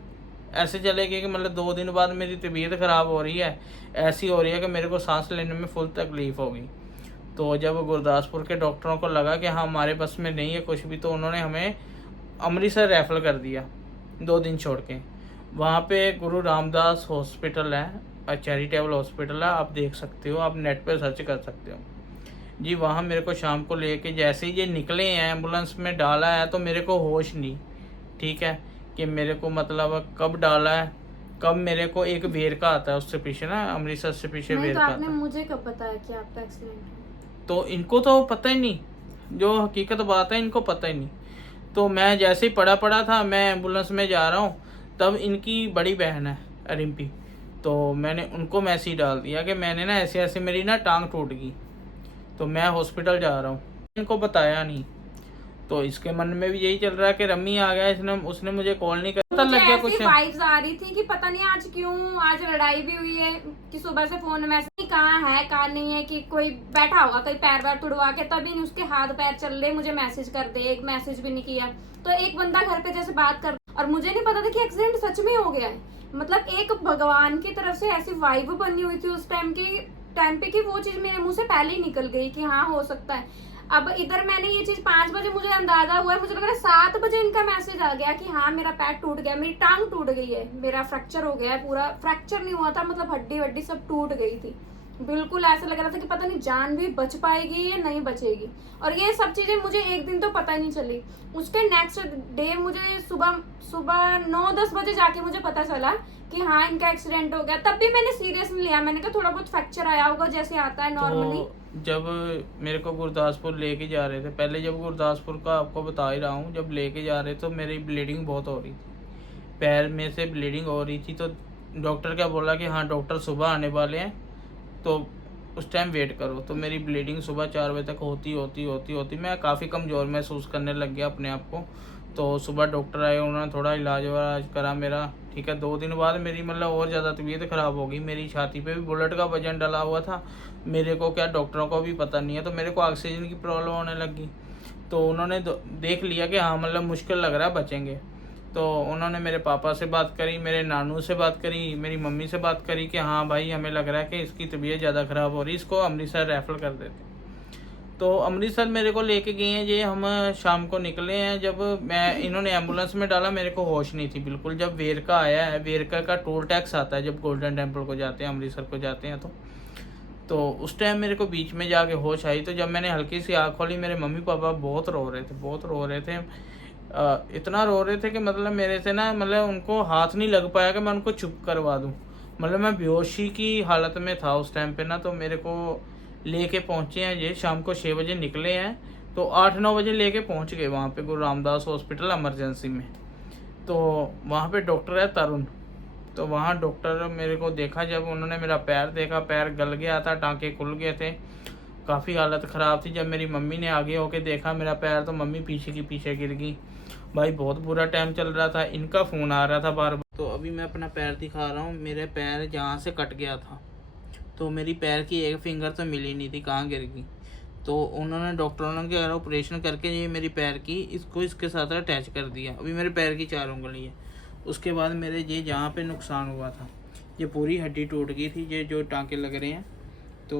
ऐसे चले गए कि मतलब 2 दिन बाद मेरी तबीयत ख़राब हो रही है, ऐसी हो रही है कि मेरे को सांस लेने में फुल तकलीफ़ हो गई। तो जब गुरदासपुर के डॉक्टरों को लगा कि हाँ हमारे बस में नहीं है कुछ भी, तो उन्होंने हमें अमृतसर रेफर कर दिया 2 दिन छोड़ के। वहाँ पे गुरु रामदास हॉस्पिटल है, चैरिटेबल हॉस्पिटल है, आप देख सकते हो, आप नेट पे सर्च कर सकते हो जी। वहाँ मेरे को शाम को लेके जैसे ही ये निकले हैं, एम्बुलेंस में डाला है, तो मेरे को होश नहीं, ठीक है, कि मेरे को मतलब कब डाला है, कब मेरे को एक वेरका आता है उससे पीछे ना, अमृतसर से पीछे नहीं तो वेरका आपने आता है। मुझे कब बताया कि आपका एक्सीडेंट हुआ? तो इनको तो पता ही नहीं, जो हकीकत बात है इनको पता ही नहीं। तो मैं जैसे ही पड़ा था, मैं एम्बुलेंस में जा रहा हूँ, तब इनकी बड़ी बहन है रिम्पी, तो मैंने उनको मैसेज डाल दिया कि मैंने ना ऐसे ऐसे मेरी ना टांग टूट गई, तो मैं हॉस्पिटल जा रहा हूँ। इनको बताया नहीं, तो इसके मन में भी यही चल रहा है कि रम्मी आ गया, उसने मुझे कॉल नहीं किया, पता मुझे लग गया ऐसी कुछ। वाइब्स आ रही थी कि पता नहीं आज क्यों, आज लड़ाई भी हुई है कि सुबह से फोन में मैसेज कहाँ है कहाँ नहीं है, कि कोई बैठा होगा कहीं पैर वैर तुड़वा के, तभी नहीं उसके हाथ पैर चल रहे, मुझे मैसेज कर दे, एक मैसेज भी नहीं किया। तो एक बंदा घर पे जैसे बात कर, और मुझे नहीं पता था कि एक्सीडेंट सच में हो गया है। मतलब एक भगवान की तरफ से ऐसी वाइब बनी हुई थी उस टाइम पे कि वो चीज मेरे मुंह से पहले ही निकल गई कि हाँ हो सकता है। अब इधर मैंने ये चीज 5 बजे मुझे अंदाजा हुआ है, मुझे लग रहा है 7 बजे इनका मैसेज आ गया कि हाँ मेरा पैर टूट गया, मेरी टांग टूट गई है, मेरा फ्रैक्चर हो गया है। पूरा फ्रैक्चर नहीं हुआ था, मतलब हड्डी वड्डी सब टूट गई थी। बिल्कुल ऐसा लग रहा था कि पता नहीं जान भी बच पाएगी या नहीं बचेगी। और ये सब चीजें मुझे एक दिन तो पता ही नहीं चली। उसके नेक्स्ट डे मुझे सुबह 9-10 बजे जाके मुझे पता चला कि हाँ इनका एक्सीडेंट हो गया। तब भी मैंने सीरियस नहीं लिया, मैंने कहा थोड़ा बहुत फ्रैक्चर आया होगा जैसे आता है नॉर्मली। तो जब मेरे को गुरदासपुर लेके जा रहे थे, पहले जब गुरदासपुर का आपको बता ही रहा हूँ, जब लेके जा रहे तो मेरी ब्लीडिंग बहुत हो रही थी, पैर में से ब्लीडिंग हो रही थी। तो डॉक्टर क्या बोला कि हाँ डॉक्टर सुबह आने वाले हैं, तो उस टाइम वेट करो। तो मेरी ब्लीडिंग सुबह 4 बजे तक होती मैं काफ़ी कमज़ोर महसूस करने लग गया अपने आप को। तो सुबह डॉक्टर आए, उन्होंने थोड़ा इलाज वलाज करा मेरा, ठीक है। 2 दिन बाद मेरी मतलब और ज़्यादा तबीयत ख़राब हो गई, मेरी छाती पे भी बुलेट का वजन डला हुआ था। मेरे को क्या, डॉक्टरों को भी पता नहीं है, तो मेरे को ऑक्सीजन की प्रॉब्लम होने लगी। तो उन्होंने देख लिया कि हाँ मतलब मुश्किल लग रहा है बचेंगे। तो उन्होंने मेरे पापा से बात करी, मेरे नानू से बात करी, मेरी मम्मी से बात करी कि हाँ भाई हमें लग रहा है कि इसकी तबीयत ज़्यादा ख़राब हो रही है, इसको अमृतसर रेफर कर देते। तो अमृतसर मेरे को लेके गए हैं, ये हम शाम को निकले हैं। जब मैं इन्होंने एम्बुलेंस में डाला, मेरे को होश नहीं थी बिल्कुल। जब वेरका आया है, वेरका का टोल टैक्स आता है जब गोल्डन टेम्पल को जाते हैं, अमृतसर को जाते हैं, तो उस टाइम मेरे को बीच में जाके होश आई। तो जब मैंने हल्की सी आँख खोली, मेरे मम्मी पापा बहुत रो रहे थे, इतना रो रहे थे कि मतलब मेरे से ना, मतलब उनको हाथ नहीं लग पाया कि मैं उनको चुप करवा दूं। मतलब मैं बेहोशी की हालत में था उस टाइम पे ना। तो मेरे को लेके पहुंचे हैं, ये शाम को 6 बजे निकले हैं, तो 8-9 बजे लेके पहुंच गए वहाँ पे गुरु रामदास हॉस्पिटल इमरजेंसी में। तो वहाँ पे डॉक्टर है तरुण। तो वहाँ डॉक्टर मेरे को देखा, जब उन्होंने मेरा पैर देखा, पैर गल गया था, टाँके खुल गए थे। काफ़ी हालत ख़राब थी। जब मेरी मम्मी ने आगे होके देखा मेरा पैर तो मम्मी पीछे की पीछे गिर गई। भाई बहुत बुरा टाइम चल रहा था, इनका फ़ोन आ रहा था बार बार। तो अभी मैं अपना पैर दिखा रहा हूँ, मेरे पैर जहाँ से कट गया था तो मेरी पैर की एक फिंगर तो मिली नहीं थी, कहाँ गिर गई। तो उन्होंने डॉक्टरों ने क्या करा, ऑपरेशन करके ये मेरी पैर की इसको इसके साथ अटैच कर दिया। अभी मेरे पैर की 4 उंगली है। उसके बाद मेरे ये जहाँ पे नुकसान हुआ था ये पूरी हड्डी टूट गई थी, ये जो टाँके लग रहे हैं। तो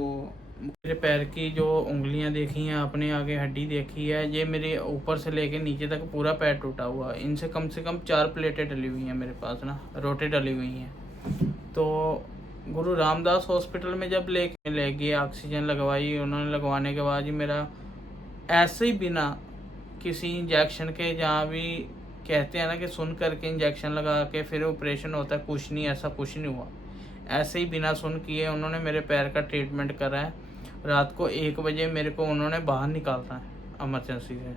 मेरे पैर की जो उंगलियां देखी हैं आपने, आगे हड्डी देखी है, ये मेरे ऊपर से लेके नीचे तक पूरा पैर टूटा हुआ है। इनसे कम से कम 4 प्लेटें डली हुई हैं मेरे पास ना, रोटें डली हुई हैं। तो गुरु रामदास हॉस्पिटल में जब ले गए, ऑक्सीजन लगवाई उन्होंने। लगवाने के बाद ही मेरा ऐसे ही बिना किसी इंजेक्शन के, जहाँ भी कहते हैं ना कि सुन करके इंजेक्शन लगा के फिर ऑपरेशन होता है, कुछ नहीं, ऐसा कुछ नहीं हुआ। ऐसे ही बिना सुन किए उन्होंने मेरे पैर का ट्रीटमेंट करा है। रात को 1 बजे मेरे को उन्होंने बाहर निकालना है इमरजेंसी से।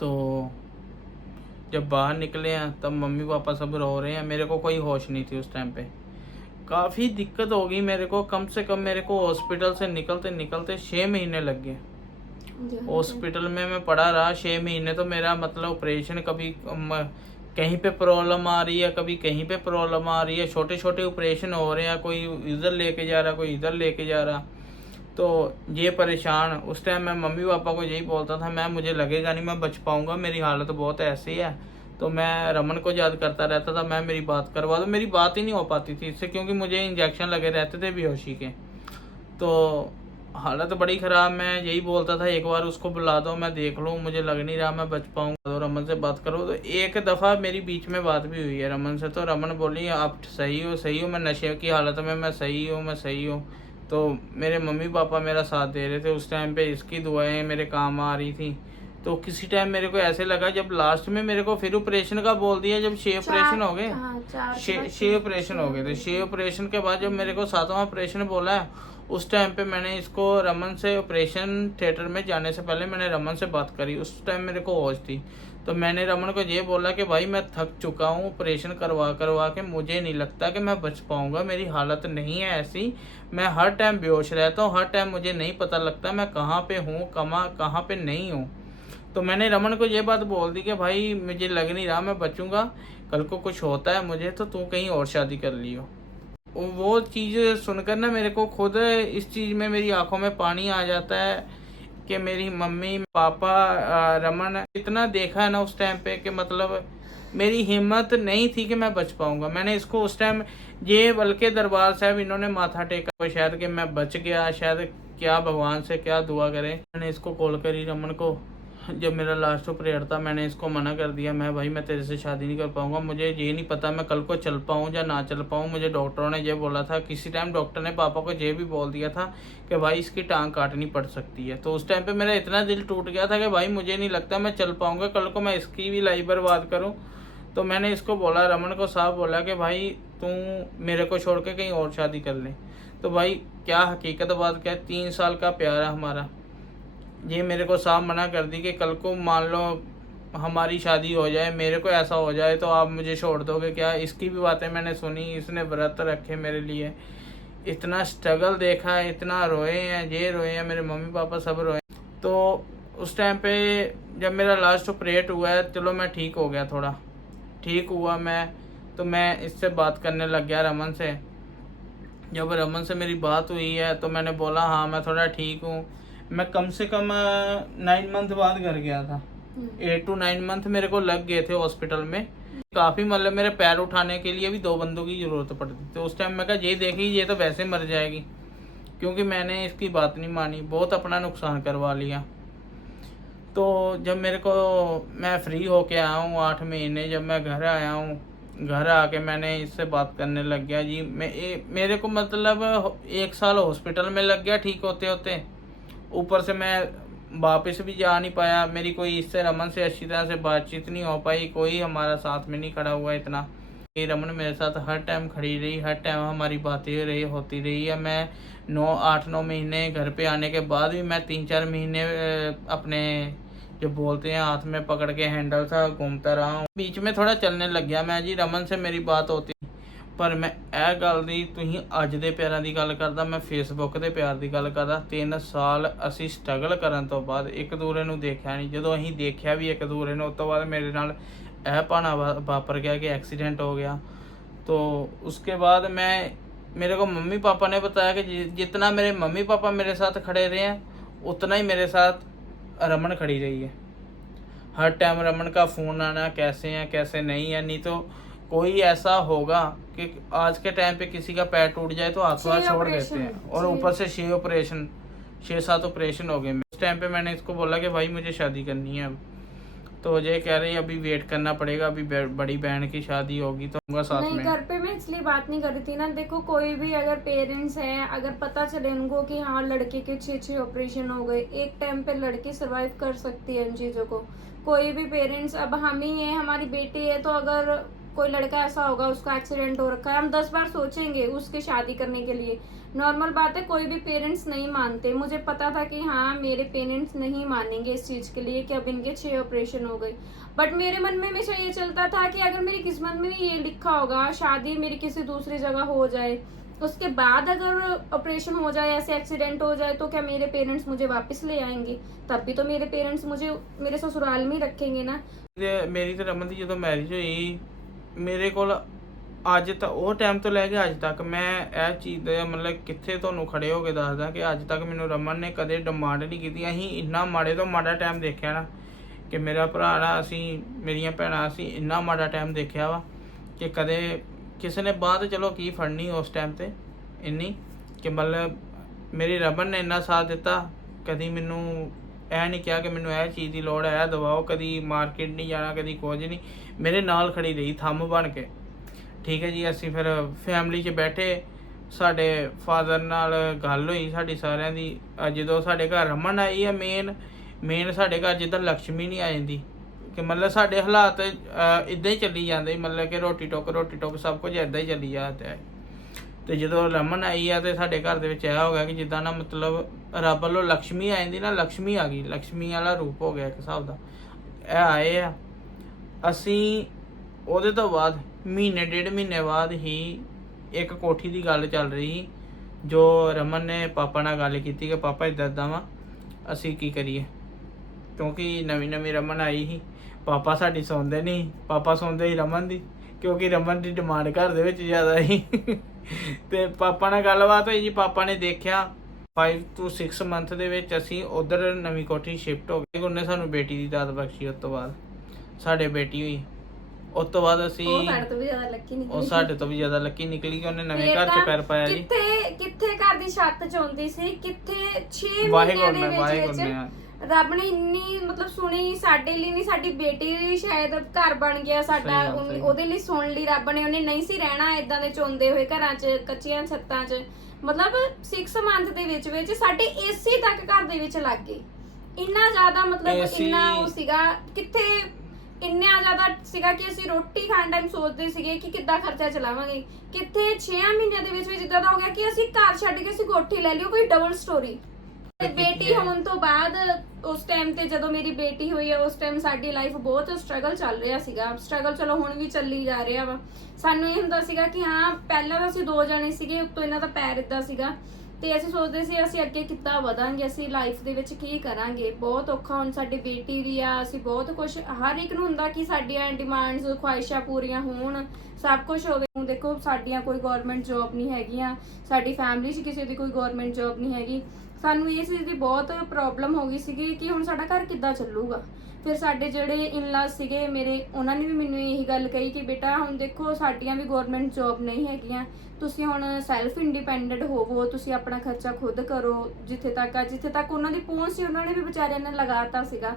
तो जब बाहर निकले हैं तब मम्मी पापा सब रो रहे हैं, मेरे को कोई होश नहीं थी उस टाइम पे। काफ़ी दिक्कत हो गई मेरे को, कम से कम मेरे को हॉस्पिटल से निकलते निकलते 6 महीने लग गए। हॉस्पिटल में मैं पड़ा रहा 6 महीने। तो मेरा मतलब ऑपरेशन कभी कहीं पे प्रॉब्लम आ रही है, कभी कहीं पे प्रॉब्लम आ रही है, छोटे छोटे ऑपरेशन हो रहे हैं, कोई इधर लेके जा रहा, कोई इधर लेके जा रहा। तो ये परेशान, उस टाइम मैं मम्मी पापा को यही बोलता था, मैं मुझे लगेगा नहीं मैं बच पाऊँगा, मेरी हालत बहुत ऐसी है। तो मैं रमन को याद करता रहता था, मैं मेरी बात करवा दो, मेरी बात ही नहीं हो पाती थी इससे, क्योंकि मुझे इंजेक्शन लगे रहते थे बेहोशी के। तो हालत बड़ी ख़राब, मैं यही बोलता था एक बार उसको बुला दो, मैं देख लूँ, मुझे लग नहीं रहा मैं बच पाऊँगा, तो रमन से बात करो। तो एक दफ़ा मेरी बीच में बात भी हुई है रमन से। तो रमन बोली आप सही हो, मैं नशे की हालत में, मैं सही हूँ। तो मेरे मम्मी पापा मेरा साथ दे रहे थे उस टाइम पे, इसकी दुआएं मेरे काम आ रही थी। तो किसी टाइम मेरे को ऐसे लगा, जब लास्ट में मेरे को फिर ऑपरेशन का बोल दिया, जब 6 ऑपरेशन हो गए, 6 ऑपरेशन हो गए थे। 6 ऑपरेशन के बाद जब मेरे को 7वां ऑपरेशन बोला है, उस टाइम पे मैंने इसको रमन से, ऑपरेशन थिएटर में जाने से पहले मैंने रमन से बात करी। उस टाइम मेरे को होश थी। तो मैंने रमन को ये बोला कि भाई मैं थक चुका हूँ ऑपरेशन करवा करवा के, मुझे नहीं लगता कि मैं बच पाऊँगा, मेरी हालत नहीं है ऐसी, मैं हर टाइम बेहोश रहता हूँ, हर टाइम मुझे नहीं पता लगता मैं कहाँ पे हूँ कहाँ पे नहीं हूँ। तो मैंने रमन को ये बात बोल दी कि भाई मुझे लग नहीं रहा मैं बचूंगा, कल को कुछ होता है मुझे तो तू कहीं और शादी कर लियो। वो चीज़ सुनकर ना मेरे को खुद इस चीज़ में मेरी आंखों में पानी आ जाता है कि मेरी मम्मी पापा रमन इतना देखा है ना उस टाइम पे कि मतलब मेरी हिम्मत नहीं थी कि मैं बच पाऊंगा। मैंने इसको उस टाइम ये बल्कि दरबार साहब इन्होंने माथा टेका शायद कि मैं बच गया, शायद क्या भगवान से क्या दुआ करें। मैंने इसको कॉल करी रमन को, जब मेरा लास्ट प्रेयर था मैंने इसको मना कर दिया, मैं भाई मैं तेरे से शादी नहीं कर पाऊंगा, मुझे ये नहीं पता मैं कल को चल पाऊँ या ना चल पाऊँ। मुझे डॉक्टरों ने ये बोला था, किसी टाइम डॉक्टर ने पापा को ये भी बोल दिया था कि भाई इसकी टांग काटनी पड़ सकती है। तो उस टाइम पे मेरा इतना दिल टूट गया था कि भाई मुझे नहीं लगता मैं चल पाऊँगा, कल को मैं इसकी भी लाइफ बर्बाद करूँ। तो मैंने इसको बोला, रमन को साहब बोला कि भाई तू मेरे को छोड़ के कहीं और शादी कर ले। तो भाई क्या हकीकत बात क्या, 3 साल का प्यार है हमारा, ये मेरे को साफ मना कर दी कि कल को मान लो हमारी शादी हो जाए, मेरे को ऐसा हो जाए तो आप मुझे छोड़ दोगे क्या। इसकी भी बातें मैंने सुनी, इसने व्रत रखे मेरे लिए, इतना स्ट्रगल देखा है, इतना रोए हैं, ये रोए हैं, मेरे मम्मी पापा सब रोए। तो उस टाइम पे जब मेरा लास्ट ऑपरेट हुआ है, चलो मैं ठीक हो गया, थोड़ा ठीक हुआ मैं, तो मैं इससे बात करने लग गया रमन से। जब रमन से मेरी बात हुई है तो मैंने बोला हाँ मैं थोड़ा ठीक हूँ। मैं कम से कम 9 मंथ बाद घर गया था, 8 to 9 मंथ मेरे को लग गए थे हॉस्पिटल में। काफ़ी मतलब मेरे पैर उठाने के लिए भी 2 बंदों की ज़रूरत पड़ती थी। तो उस टाइम मैं कहा ये देखी ये तो वैसे मर जाएगी, क्योंकि मैंने इसकी बात नहीं मानी, बहुत अपना नुकसान करवा लिया। तो जब मेरे को मैं फ्री होके आया हूँ 8 महीने, जब मैं घर आया हूँ, घर आके मैंने इससे बात करने लग गया जी। मेरे को मतलब 1 साल हॉस्पिटल में लग गया ठीक होते होते, ऊपर से मैं वापस भी जा नहीं पाया, मेरी कोई इससे रमन से अच्छी तरह से बातचीत नहीं हो पाई, कोई हमारा साथ में नहीं खड़ा हुआ इतना। ये रमन मेरे साथ हर टाइम खड़ी रही, हर टाइम हमारी बातें होती रही है। मैं 8-9 महीने घर पे आने के बाद भी मैं 3-4 महीने अपने जो बोलते हैं हाथ में पकड़ के हैंडल था घूमता रहा हूँ। बीच में थोड़ा चलने लग गया मैं जी, रमन से मेरी बात होती, ਪਰ ਮੈਂ ਇਹ ਗੱਲ ਦੀ, ਤੁਸੀਂ ਅੱਜ ਦੇ ਪਿਆਰਾਂ ਦੀ ਗੱਲ ਕਰਦਾ, ਮੈਂ ਫੇਸਬੁੱਕ ਦੇ ਪਿਆਰ ਦੀ ਗੱਲ ਕਰਦਾ। 3 ਸਾਲ ਅਸੀਂ ਸਟਰਗਲ ਕਰਨ ਤੋਂ ਬਾਅਦ ਇੱਕ ਦੂਰੇ ਨੂੰ ਦੇਖਿਆ ਨਹੀਂ। ਜਦੋਂ ਅਸੀਂ ਦੇਖਿਆ ਵੀ ਇੱਕ ਦੂਰੇ ਨੂੰ, ਉਸ ਤੋਂ ਬਾਅਦ ਮੇਰੇ ਨਾਲ ਇਹ ਭਾਣਾ ਵਾਪਰ ਗਿਆ कि एक्सीडेंट हो गया। तो उसके बाद मेरे को मम्मी पापा ने बताया कि जितना मेरे मम्मी पापा मेरे साथ खड़े रहे हैं, उतना ही मेरे साथ रमन खड़ी रही है। हर टाइम रमन का फ़ोन आना, कैसे हैं कैसे नहीं है। नहीं तो कोई ऐसा होगा कि आज के टाइम पे किसी का पैर टूट जाए तो हाथ छोड़ देते हैं, और ऊपर से 6-7 ऑपरेशन हो गए। उस टाइम पे मैंने इसको बोला कि भाई मुझे शादी करनी है अब। तो ये कह रही है अभी वेट करना पड़ेगा, अभी बड़ी बहन की शादी होगी तो होगा साथ नहीं। में। घर पे मैं इसलिए बात नहीं कर रही थी ना, देखो कोई भी अगर पेरेंट्स हैं, अगर पता चले उनको कि हाँ लड़के के 6 ऑपरेशन हो गए, एक टाइम पे लड़की सरवाइव कर सकती है इन चीज़ों को। कोई भी पेरेंट्स, अब हम ही है, हमारी बेटी है, तो अगर कोई लड़का ऐसा होगा उसका एक्सीडेंट हो रखा है, हम 10 बार सोचेंगे उसकी शादी करने के लिए। नॉर्मल बात है, कोई भी पेरेंट्स नहीं मानते। मुझे पता था कि हाँ मेरे पेरेंट्स नहीं मानेंगे इस चीज़ के लिए कि अब इनके 6 ऑपरेशन हो गई, बट मेरे मन में हमेशा ये चलता था कि अगर मेरी किस्मत में ये लिखा होगा शादी मेरी किसी दूसरी जगह हो जाए, उसके बाद अगर ऑपरेशन हो जाए, ऐसे एक्सीडेंट हो जाए, तो क्या मेरे पेरेंट्स मुझे वापस ले आएंगे? तब भी तो मेरे पेरेंट्स मुझे मेरे ससुराल में ही रखेंगे ना। मेरी तो रमन की जो मैरिज हुई, मेरे को ਅੱਜ ਤਾਂ ਉਹ ਟਾਈਮ ਤੋਂ ਲੈ ਕੇ ਅੱਜ ਤੱਕ ਮੈਂ ਇਹ ਚੀਜ਼ ਦੇ ਮਤਲਬ ਕਿੱਥੇ ਤੁਹਾਨੂੰ ਖੜੇ ਹੋ ਕੇ ਦੱਸਦਾ ਕਿ ਅੱਜ ਤੱਕ ਮੈਨੂੰ ਰਮਨ ਨੇ ਕਦੇ ਡਿਮਾਂਡ ਨਹੀਂ ਕੀਤੀ। ਅਸੀਂ ਇੰਨਾ ਮਾੜੇ ਤੋਂ ਮਾੜਾ ਟਾਈਮ ਦੇਖਿਆ ਨਾ ਕਿ ਮੇਰਾ ਭਰਾ ਨਾ, ਅਸੀਂ ਮੇਰੀਆਂ ਭੈਣਾਂ, ਅਸੀਂ ਇੰਨਾ ਮਾੜਾ ਟਾਈਮ ਦੇਖਿਆ ਵਾ ਕਿ ਕਦੇ ਕਿਸੇ ਨੇ ਬਾਤ ਚਲੋ ਕੀ ਫੜਨੀ ਉਸ ਟਾਈਮ ਤੇ ਇੰਨੀ ਕਿ ਮਤਲਬ ਮੇਰੀ ਰਮਨ ਨੇ ਇੰਨਾ ਸਾਥ ਦਿੱਤਾ। ਕਦੀ ਮੈਨੂੰ ਇਹ ਨਹੀਂ ਕਿਹਾ ਕਿ ਮੈਨੂੰ ਇਹ ਚੀਜ਼ ਦੀ ਲੋੜ ਹੈ ਦਵਾਓ, ਕਦੀ ਮਾਰਕੀਟ ਨਹੀਂ ਜਾਣਾ, ਕਦੀ ਕੁਝ ਨਹੀਂ, ਮੇਰੇ ਨਾਲ ਖੜੀ ਰਹੀ ਥੰਮ ਬਣ ਕੇ। ਠੀਕ ਹੈ ਜੀ। ਅਸੀਂ ਫਿਰ ਫੈਮਿਲੀ 'ਚ ਬੈਠੇ, ਸਾਡੇ ਫਾਦਰ ਨਾਲ ਗੱਲ ਹੋਈ ਸਾਡੀ ਸਾਰਿਆਂ ਦੀ। ਜਦੋਂ ਸਾਡੇ ਘਰ ਰਮਨ ਆਈ ਹੈ, ਮੇਨ ਸਾਡੇ ਘਰ ਜਿੱਦਾਂ ਲక్ష్ਮੀ ਨਹੀਂ ਆ ਜਾਂਦੀ ਕਿ ਮਤਲਬ ਸਾਡੇ ਹਾਲਾਤ ਇੱਦਾਂ ਹੀ ਚੱਲੀ ਜਾਂਦੇ, ਮਤਲਬ ਕਿ ਰੋਟੀ ਟੋਕ ਸਭ ਕੁਝ ਇੱਦਾਂ ਹੀ ਚੱਲੀ ਜਾਂਦਾ ਹੈ। ਤੇ ਜਦੋਂ ਰਮਨ ਆਈ ਆ ਤੇ ਸਾਡੇ ਘਰ ਦੇ ਵਿੱਚ ਇਹ ਹੋ ਗਿਆ ਕਿ ਜਿੱਦਾਂ ਨਾ ਮਤਲਬ ਰੱਬ ਵੱਲੋਂ ਲక్ష్ਮੀ ਆ ਜਾਂਦੀ ਨਾ, ਲక్ష్ਮੀ ਆ ਗਈ, ਲక్ష్ਮੀ ਵਾਲਾ ਰੂਪ ਹੋ ਗਿਆ ਇੱਕ ਹਿਸਾਬ ਦਾ। ਇਹ ਆਏ ਆ ਅਸੀਂ, ਉਹਦੇ ਤੋਂ ਬਾਅਦ ਮਹੀਨੇ 1.5 ਮਹੀਨੇ ਬਾਅਦ ਹੀ ਇੱਕ ਕੋਠੀ ਦੀ ਗੱਲ ਚੱਲ ਰਹੀ, ਜੋ ਰਮਨ ਨੇ ਪਾਪਾ ਨਾਲ ਗੱਲ ਕੀਤੀ ਕਿ ਪਾਪਾ ਇੱਦਾਂ ਇੱਦਾਂ ਵਾ, ਅਸੀਂ ਕੀ ਕਰੀਏ। ਕਿਉਂਕਿ ਨਵੀਂ ਰਮਨ ਆਈ ਸੀ, ਪਾਪਾ ਸਾਡੀ ਸੌਂਦੇ ਨਹੀਂ, ਪਾਪਾ ਸੌਂਦੇ ਸੀ ਰਮਨ ਦੀ, ਕਿਉਂਕਿ ਰਮਨ ਦੀ ਡਿਮਾਂਡ ਘਰ ਦੇ ਵਿੱਚ ਜ਼ਿਆਦਾ ਸੀ। ਤੇ ਪਾਪਾ ਨਾਲ ਗੱਲਬਾਤ ਹੋਈ ਜੀ। ਪਾਪਾ ਨੇ ਦੇਖਿਆ 5 to 6 ਮੰਥ ਦੇ ਵਿੱਚ ਅਸੀਂ ਉਧਰ ਨਵੀਂ ਕੋਠੀ ਸ਼ਿਫਟ ਹੋ ਗਏ। ਉਹਨੇ ਸਾਨੂੰ ਬੇਟੀ ਦੀ ਦਾਤ ਬਖਸ਼ੀ। ਉਸ ਤੋਂ ਬਾਅਦ ਸਾਡੇ ਬੇਟੀ ਹੋਈ। ਉਸ ਤੋਂ ਬਾਅਦ ਅਸੀਂ ਉਹ ਸਾਡੇ ਤੋਂ ਵੀ ਜ਼ਿਆਦਾ ਲੱਕੀ ਨਿਕਲੀ। ਉਹ ਸਾਡੇ ਤੋਂ ਵੀ ਜ਼ਿਆਦਾ ਲੱਕੀ ਨਿਕਲੀ ਕਿ ਉਹਨੇ ਨਵੇਂ ਘਰ 'ਚ ਪੈਰ ਪਾਇਆ ਜੀ। ਕਿੱਥੇ ਘਰ ਦੀ ਛੱਤ ਚੋਂਦੀ ਸੀ, ਕਿੱਥੇ 6 ਮਹੀਨਿਆਂ ਦੇ ਵਿੱਚ ਰੱਬ ਨੇ ਇੰਨੀ ਮਤਲਬ ਸੁਣੀ ਸਾਡੇ ਲਈ, ਨਹੀਂ ਸਾਡੀ ਬੇਟੀ ਲਈ ਸ਼ਾਇਦ ਘਰ ਬਣ ਗਿਆ ਸਾਡਾ, ਉਹਦੇ ਲਈ ਸੁਣ ਲਈ ਰੱਬ ਨੇ। ਉਹਨੇ ਨਹੀਂ ਸੀ ਰਹਿਣਾ ਇਦਾਂ ਦੇ ਚੋਂਦੇ ਹੋਏ ਘਰਾਂ 'ਚ, ਕੱਚੀਆਂ ਛੱਤਾਂ 'ਚ। ਮਤਲਬ 6 ਮੰਥ ਦੇ ਵਿੱਚ ਸਾਡੇ ਏਸੀ ਤੱਕ ਘਰ ਦੇ ਵਿੱਚ ਲੱਗ ਗਏ। ਇੰਨਾ ਜ਼ਿਆਦਾ ਮਤਲਬ ਇੰਨਾ ਉਹ ਸੀਗਾ, ਕਿੱਥੇ ਇੰਨਾ ਜ਼ਿਆਦਾ ਸੀਗਾ ਕਿ ਅਸੀਂ ਰੋਟੀ ਖਾਣ ਟਾਈਮ ਸੋਚਦੇ ਸੀਗੇ ਕਿ ਕਿੱਦਾਂ ਖਰਚਾ ਚਲਾਵਾਂਗੇ। ਕਿੱਥੇ 6 ਮਹੀਨਿਆਂ ਦੇ ਵਿੱਚ ਇਦਾਂ ਦਾ ਹੋ ਗਿਆ ਕਿ ਅਸੀਂ ਘਰ ਛੱਡ ਕੇ ਅਸੀਂ ਕੋਠੀ ਲੈ ਲਈ, ਕੋਈ ਡਬਲ ਸਟੋਰੀ। ਬੇਟੀ ਹੋਣ ਤੋਂ ਬਾਅਦ ਉਸ ਟਾਈਮ ਤੇ ਜਦੋਂ ਮੇਰੀ ਬੇਟੀ ਹੋਈ ਹੈ, ਉਸ ਟਾਈਮ ਸਾਡੀ ਲਾਈਫ ਬਹੁਤ ਸਟਰਗਲ ਚੱਲ ਰਿਹਾ ਸੀਗਾ। ਸਟਰਗਲ ਚਲੋ ਹੁਣ ਵੀ ਚੱਲੀ ਜਾ ਰਿਹਾ ਵਾ। ਸਾਨੂੰ ਇਹ ਹੁੰਦਾ ਸੀਗਾ ਕਿ ਹਾਂ ਪਹਿਲਾਂ ਤਾਂ ਅਸੀਂ 2 ਜਣੇ ਸੀਗੇ, ਉੱਤੋਂ ਇਹਨਾਂ ਦਾ ਪੈਰ ਇਦਾਂ ਸੀਗਾ, ਤੇ ਅਸੀਂ ਸੋਚਦੇ ਸੀ ਅਸੀਂ ਅੱਗੇ ਕਿੱਦਾਂ ਵਧਾਂਗੇ, ਅਸੀਂ ਲਾਈਫ ਦੇ ਵਿੱਚ ਕੀ ਕਰਾਂਗੇ। ਬਹੁਤ ਔਖਾ। ਹੁਣ ਸਾਡੀ ਬੇਟੀ ਵੀ ਆ, ਅਸੀਂ ਬਹੁਤ ਕੁਝ, ਹਰ ਇੱਕ ਨੂੰ ਹੁੰਦਾ ਕਿ ਸਾਡੀਆਂ ਡਿਮਾਂਡਸ ਖੁਆਇਸ਼ਾਂ ਪੂਰੀਆਂ ਹੋਣ, ਸਭ ਕੁਝ ਹੋਵੇ। ਹੁਣ ਦੇਖੋ ਸਾਡੀਆਂ ਕੋਈ ਗਵਰਨਮੈਂਟ ਜੌਬ ਨਹੀਂ ਹੈਗੀਆਂ, ਸਾਡੀ ਫੈਮਿਲੀ 'ਚ ਕਿਸੇ ਦੀ ਕੋਈ ਗਵਰਨਮੈਂਟ ਜੌਬ ਨਹੀਂ ਹੈਗੀ। ਸਾਨੂੰ ਇਸ ਚੀਜ਼ ਦੀ ਬਹੁਤ ਪ੍ਰੋਬਲਮ ਹੋ ਗਈ ਸੀਗੀ ਕਿ ਹੁਣ ਸਾਡਾ ਘਰ ਕਿੱਦਾਂ ਚੱਲੂਗਾ। ਫਿਰ ਸਾਡੇ ਜਿਹੜੇ ਇਨ-ਲਾਸ ਸੀਗੇ ਮੇਰੇ, ਉਹਨਾਂ ਨੇ ਵੀ ਮੈਨੂੰ ਇਹੀ ਗੱਲ ਕਹੀ ਕਿ ਬੇਟਾ ਹੁਣ ਦੇਖੋ ਸਾਡੀਆਂ ਵੀ ਗਵਰਨਮੈਂਟ ਜੌਬ ਨਹੀਂ ਹੈਗੀਆਂ, ਤੁਸੀਂ ਹੁਣ ਸੈਲਫ ਇੰਡੀਪੈਂਡੈਂਟ ਹੋਵੋ, ਤੁਸੀਂ ਆਪਣਾ ਖਰਚਾ ਖੁਦ ਕਰੋ। ਜਿੱਥੇ ਤੱਕ ਉਹਨਾਂ ਦੀ ਪਹੁੰਚ ਸੀ ਉਹਨਾਂ ਨੇ ਵੀ बेचारे ने लगाता सीगा।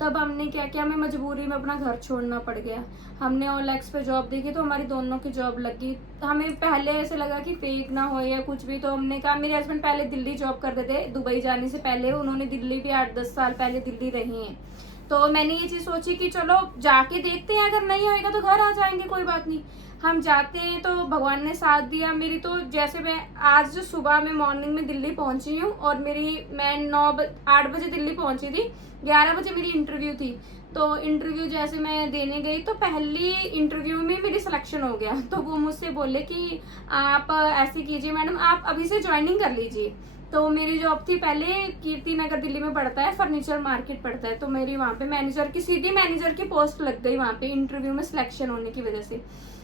तब हमने क्या किया, हमें मजबूरी में अपना घर छोड़ना पड़ गया। हमने OLX पे जॉब देखी तो हमारी दोनों की जॉब लगी। हमें पहले ऐसे लगा कि फेक ना हो या कुछ भी, तो हमने कहा, मेरे हस्बैंड पहले दिल्ली जॉब करते थे, दुबई जाने से पहले उन्होंने दिल्ली भी 8-10 साल पहले दिल्ली रही हैं। तो मैंने ये चीज़ सोची कि चलो जाके देखते हैं, अगर नहीं होएगा तो घर आ जाएंगे, कोई बात नहीं। हम जाते हैं तो भगवान ने साथ दिया। मेरी तो जैसे मैं आज सुबह में मॉर्निंग में दिल्ली पहुंची हूँ और मैं 8 बजे दिल्ली पहुंची थी, 11 बजे मेरी इंटरव्यू थी। तो इंटरव्यू जैसे मैं देने गई तो पहली इंटरव्यू में मेरी सिलेक्शन हो गया। तो वो मुझसे बोले कि आप ऐसे कीजिए मैडम, आप अभी से ज्वाइनिंग कर लीजिए। तो मेरी जॉब थी पहले कीर्ति नगर दिल्ली में पड़ता है, फर्नीचर मार्केट पड़ता है, तो मेरी वहाँ पे सीधी मैनेजर की पोस्ट लग गई वहाँ पे इंटरव्यू में सिलेक्शन होने की वजह से।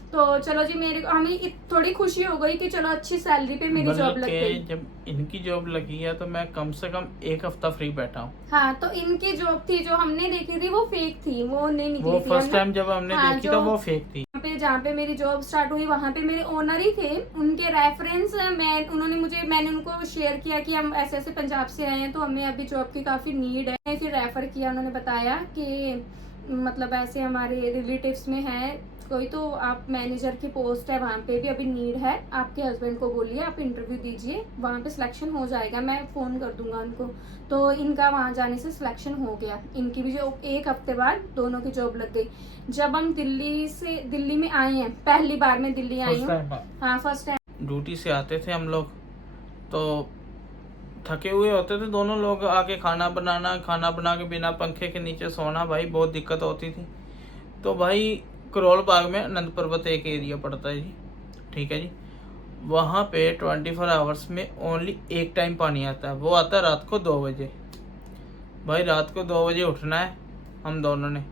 तो चलो जी, हमें थोड़ी खुशी हो गई कि चलो अच्छी सैलरी पे मेरी जॉब लग गई। जब इनकी जॉब लगी है तो मैं कम से कम 1 हफ्ता फ्री बैठा हूँ। हाँ, तो इनकी जॉब थी जो हमने देखी थी वो फेक थी, वो नहीं निकली वो थी। फर्स्ट टाइम जब हमने देखी तो वो फेक थी। जहाँ पे मेरी जॉब स्टार्ट हुई वहाँ पे मेरे ओनर ही थे, उनके रेफरेंस मैंने उनको शेयर किया कि हम ऐसे ऐसे पंजाब से आए हैं तो हमें अभी जॉब की काफी नीड है। फिर रेफर किया, उन्होंने बताया कि मतलब ऐसे हमारे रिलेटिव्स में है कोई, तो आप मैनेजर की पोस्ट है वहाँ पे भी अभी नीड है, आपके हस्बैंड को बोलिए आप इंटरव्यू दीजिए, वहाँ पे सिलेक्शन हो जाएगा, मैं फ़ोन कर दूंगा उनको। तो इनका वहाँ जाने से सिलेक्शन हो गया। इनकी भी जो 1 हफ्ते बाद दोनों की जॉब लग गई। जब हम दिल्ली में आए हैं, पहली बार मैं दिल्ली आई हूँ। हाँ, फर्स्ट टाइम। ड्यूटी से आते थे हम लोग तो थके हुए होते थे दोनों लोग, आके खाना बना के बिना पंखे के नीचे सोना, भाई बहुत दिक्कत होती थी। तो भाई करोल बाग में आनंद पर्वत एक एरिया पड़ता है जी, ठीक है जी, वहाँ पे 24 आवर्स में ओनली एक टाइम पानी आता है, वो आता है रात को 2 बजे। भाई रात को 2 बजे उठना है, हम दोनों ने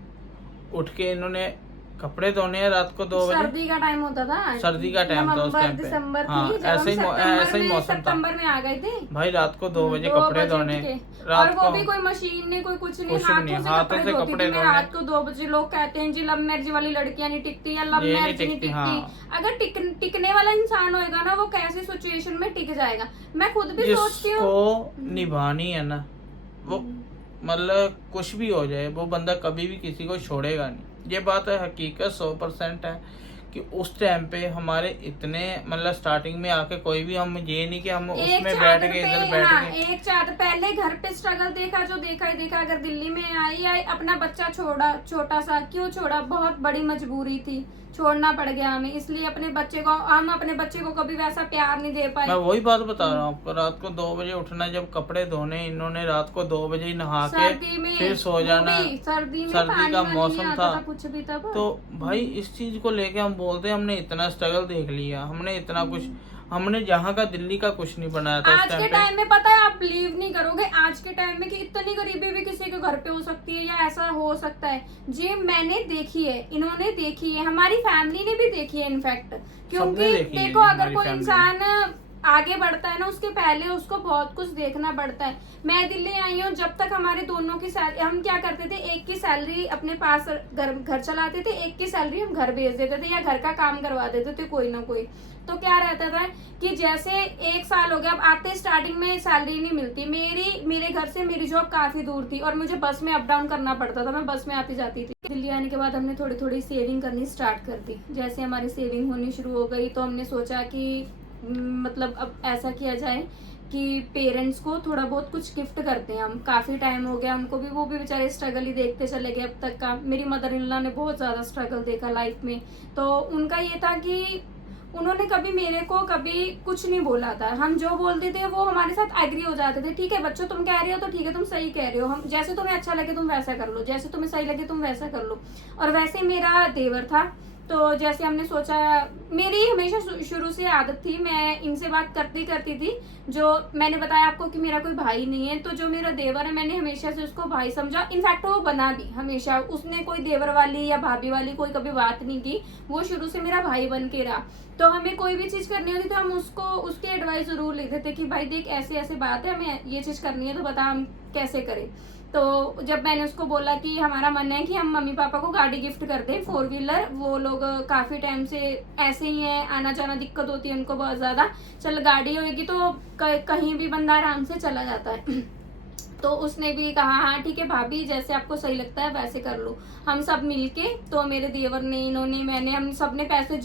उठ के इन्होंने कपड़े धोने हैं रात को 2 बजे। सर्दी का टाइम होता था, सर्दी का टाइम था उस टाइम पे। दिसंबर हाँ, ऐसे ही मौसम था। सितंबर में आ गए थे भाई रात को 2 बजे कपड़े धोने, और वो भी कोई मशीन नहीं, कोई कुछ नहीं, हाथों से कपड़े धोने। रात को 2 बजे लोग कहते हैं जी लव मैरिज वाली लड़कियां नहीं टिकती या लव मैरिज नहीं टिकती। अगर टिकने वाला इंसान होएगा ना, वो कैसी सिचुएशन में टिक जाएगा। मैं खुद भी सोचती हूँ, जिसको निभानी है ना, वो मतलब कुछ भी हो जाए वो बंदा कभी भी किसी को छोड़ेगा नहीं। ये बात है, हकीकत 100% है कि उस टाइम पे हमारे इतने मतलब स्टार्टिंग में आके कोई भी हम ये नहीं कि हम उसमें बैठ गए इधर बैठ गए। एक चादर पहले घर पे स्ट्रगल देखा, जो देखा ही देखा। अगर दिल्ली में आई अपना बच्चा छोड़ा, छोटा सा क्यों छोड़ा, बहुत बड़ी मजबूरी थी, छोड़ना पड़ गया हमें, इसलिए हम अपने बच्चे को कभी वैसा प्यार नहीं दे पाए। मैं वही बात बता रहा हूँ आपको, रात को 2 बजे उठना, जब कपड़े धोने इन्होंने रात को 2 बजे ही नहा के फिर सो जाना। सर्दी का मौसम था कुछ भी तब। तो भाई इस चीज को लेके हम बोलते हैं हमने इतना स्ट्रगल देख लिया, हमने इतना कुछ, हमने जहाँ का दिल्ली का कुछ नहीं बनाया था। आज के टाइम में पता है, आप बिलीव नहीं करोगे आज के टाइम में कि इतनी गरीबी भी किसी के घर पे हो सकती है या ऐसा हो सकता है। जी मैंने देखी है, इन्होंने देखी है, हमारी फैमिली ने भी देखी है इनफैक्ट। क्योंकि देखो अगर कोई इंसान आगे बढ़ता है ना, उसके पहले उसको बहुत कुछ देखना पड़ता है। मैं दिल्ली आई हूँ, जब तक हमारे दोनों की सैलरी, हम क्या करते थे, एक की सैलरी अपने पास घर चलाते थे, एक की सैलरी हम घर भेज देते थे या घर का काम करवा देते थे कोई ना कोई। तो क्या रहता था कि जैसे 1 साल हो गया, अब आते स्टार्टिंग में सैलरी नहीं मिलती। मेरे घर से मेरी जॉब काफी दूर थी और मुझे बस में अप डाउन करना पड़ता था, मैं बस में आती जाती थी। दिल्ली आने के बाद हमने थोड़ी थोड़ी सेविंग करनी स्टार्ट कर दी। जैसे हमारी सेविंग होनी शुरू हो गई तो हमने सोचा कि मतलब अब ऐसा किया जाए कि पेरेंट्स को थोड़ा बहुत कुछ गिफ्ट करते हैं हम। काफ़ी टाइम हो गया उनको भी, वो भी बेचारे स्ट्रगल ही देखते चले गए अब तक का। मेरी मदर इन लॉ ने बहुत ज़्यादा स्ट्रगल देखा लाइफ में, तो उनका ये था कि उन्होंने कभी मेरे को कभी कुछ नहीं बोला था। हम जो बोलते थे वो हमारे साथ एग्री हो जाते थे। ठीक है बच्चों, तुम कह रहे हो तो ठीक है, तुम सही कह रहे हो, हम जैसे तुम्हें अच्छा लगे तुम वैसा कर लो, जैसे तुम्हें सही लगे तुम वैसा कर लो। और वैसे मेरा देवर था, तो जैसे हमने सोचा, मेरी हमेशा शुरू से आदत थी, मैं इनसे बात करती थी। जो मैंने बताया आपको कि मेरा कोई भाई नहीं है, तो जो मेरा देवर है मैंने हमेशा से उसको भाई समझा। इनफैक्ट वो बना भी हमेशा, उसने कोई देवर वाली या भाभी वाली कोई कभी बात नहीं की, वो शुरू से मेरा भाई बन के रहा। तो हमें कोई भी चीज करनी होती तो हम उसकी एडवाइस जरूर लेते थे कि भाई देख ऐसे ऐसे बात है, हमें ये चीज करनी है तो बता हम कैसे करें। तो जब मैंने उसको बोला कि हमारा मन है कि हम मम्मी पापा को गाड़ी गिफ्ट कर दें, 4 व्हीलर, वो लोग काफी टाइम से ऐसे ही हैं, आना जाना दिक्कत होती है उनको बहुत ज्यादा, चल गाड़ी होगी तो कहीं भी बंदा आराम से चला जाता है। तो उसने भी कहा हाँ ठीक है भाभी, जैसे आपको सही लगता है वैसे कर लो। हम सब मिलके, तो मेरे देवर ने, इन्होंने, मैंने, हम सब ने पैसे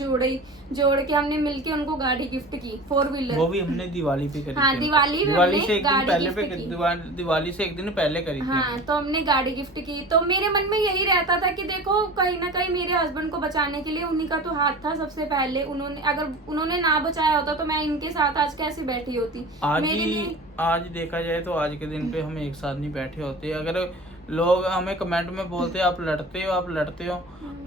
जोड़ के हमने मिलके उनको गाड़ी गिफ्ट की, 4 व्हीलर। वो भी हमने दिवाली पे करी हाँ, थी। दिवाली में दिवाली हमने से एक दिन गाड़ी पहले गिफ्ट पे की। दिवाली से एक दिन पहले करी थी। हाँ, तो हमने गाड़ी गिफ्ट की। तो मेरे मन में यही रहता था कि देखो कहीं ना कहीं मेरे हस्बैंड को बचाने के लिए उन्हीं का तो हाथ था सबसे पहले। अगर उन्होंने ना बचाया होता तो मैं इनके साथ आज कैसे बैठी होती। आज देखा जाए तो आज के दिन पे हम एक साथ नहीं बैठे होते। अगर लोग हमें कमेंट में बोलते आप लड़ते हो,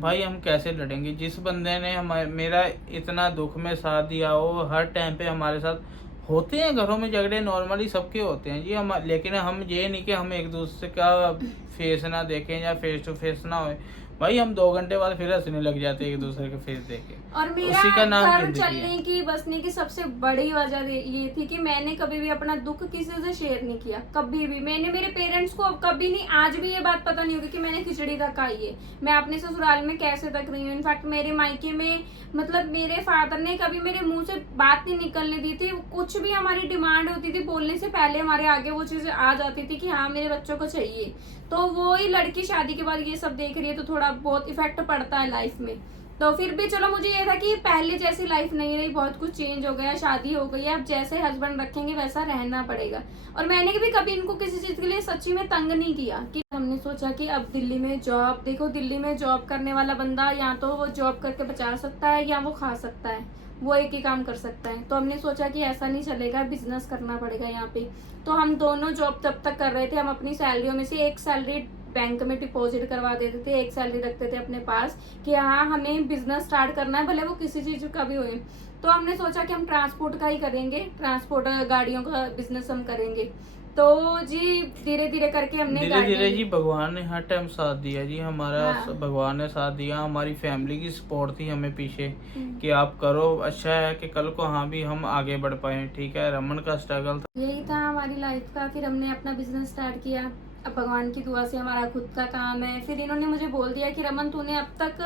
भाई हम कैसे लड़ेंगे? जिस बंदे ने मेरा इतना दुख में साथ दिया हो, हर टाइम पे हमारे साथ होते हैं। घरों में झगड़े नॉर्मली सबके होते हैं जी, हम, लेकिन हम ये नहीं कि हम एक दूसरे का फेस ना देखें या फेस टू फेस ना होए। भाई हम 2 घंटे बाद फिर हंसने लग जाते हैं एक दूसरे के फेस देख के। और उसी का नाम मेरा घर जिंदगी चलने है। की बसने की सबसे बड़ी वजह ये थी कि मैंने कभी भी अपना दुख किसी से शेयर नहीं किया। कभी भी मैंने मेरे पेरेंट्स को कभी नहीं, आज भी ये बात पता नहीं होगी कि मैंने खिचड़ी तक खाई है। मैं अपने ससुराल में कैसे तक रही हूँ। इनफैक्ट मेरे मायके में मतलब मेरे फादर ने कभी मेरे मुंह से बात नहीं निकलने दी थी। कुछ भी हमारी डिमांड होती थी, बोलने से पहले हमारे आगे वो चीजें आ जाती थी कि हाँ मेरे बच्चों को चाहिए। तो वो ही लड़की शादी के बाद ये सब देख रही है तो थोड़ा बहुत इफेक्ट पड़ता है लाइफ में। तो फिर भी चलो, मुझे ये था कि पहले जैसी लाइफ नहीं रही, बहुत कुछ चेंज हो गया, शादी हो गई है, अब जैसे हस्बैंड रखेंगे वैसा रहना पड़ेगा। और मैंने भी कभी इनको किसी चीज के लिए सच्ची में तंग नहीं किया। कि हमने सोचा कि अब दिल्ली में जॉब, देखो दिल्ली में जॉब करने वाला बंदा या तो वो जॉब करके बचा सकता है या वो खा सकता है, वो एक ही काम कर सकता है। तो हमने सोचा कि ऐसा नहीं चलेगा, बिजनेस करना पड़ेगा यहाँ पे। तो हम दोनों जॉब तब तक कर रहे थे, हम अपनी सैलरियों में से एक सैलरी बैंक में डिपॉजिट करवा देते थे, एक सैलरी रखते थे अपने पास कि हाँ हमें बिजनेस स्टार्ट करना है, भले वो किसी चीज का भी हो। तो हमने सोचा कि हम ट्रांसपोर्ट का ही करेंगे, ट्रांसपोर्ट गाड़ियों का बिजनेस हम करेंगे। तो जी धीरे धीरे करके हमने धीरे जी भगवान ने हर टाइम साथ दिया जी हमारा। हाँ। भगवान ने साथ दिया, हमारी फैमिली की सपोर्ट थी हमें पीछे कि आप करो, अच्छा है कि कल को हाँ भी हम आगे बढ़ पाए। ठीक है, रमन का स्ट्रगल था, यही था हमारी लाइफ का। फिर हमने अपना बिजनेस स्टार्ट किया। अब भगवान की दुआ से हमारा खुद का काम है। फिर इन्होंने मुझे बोल दिया कि रमन तूने अब तक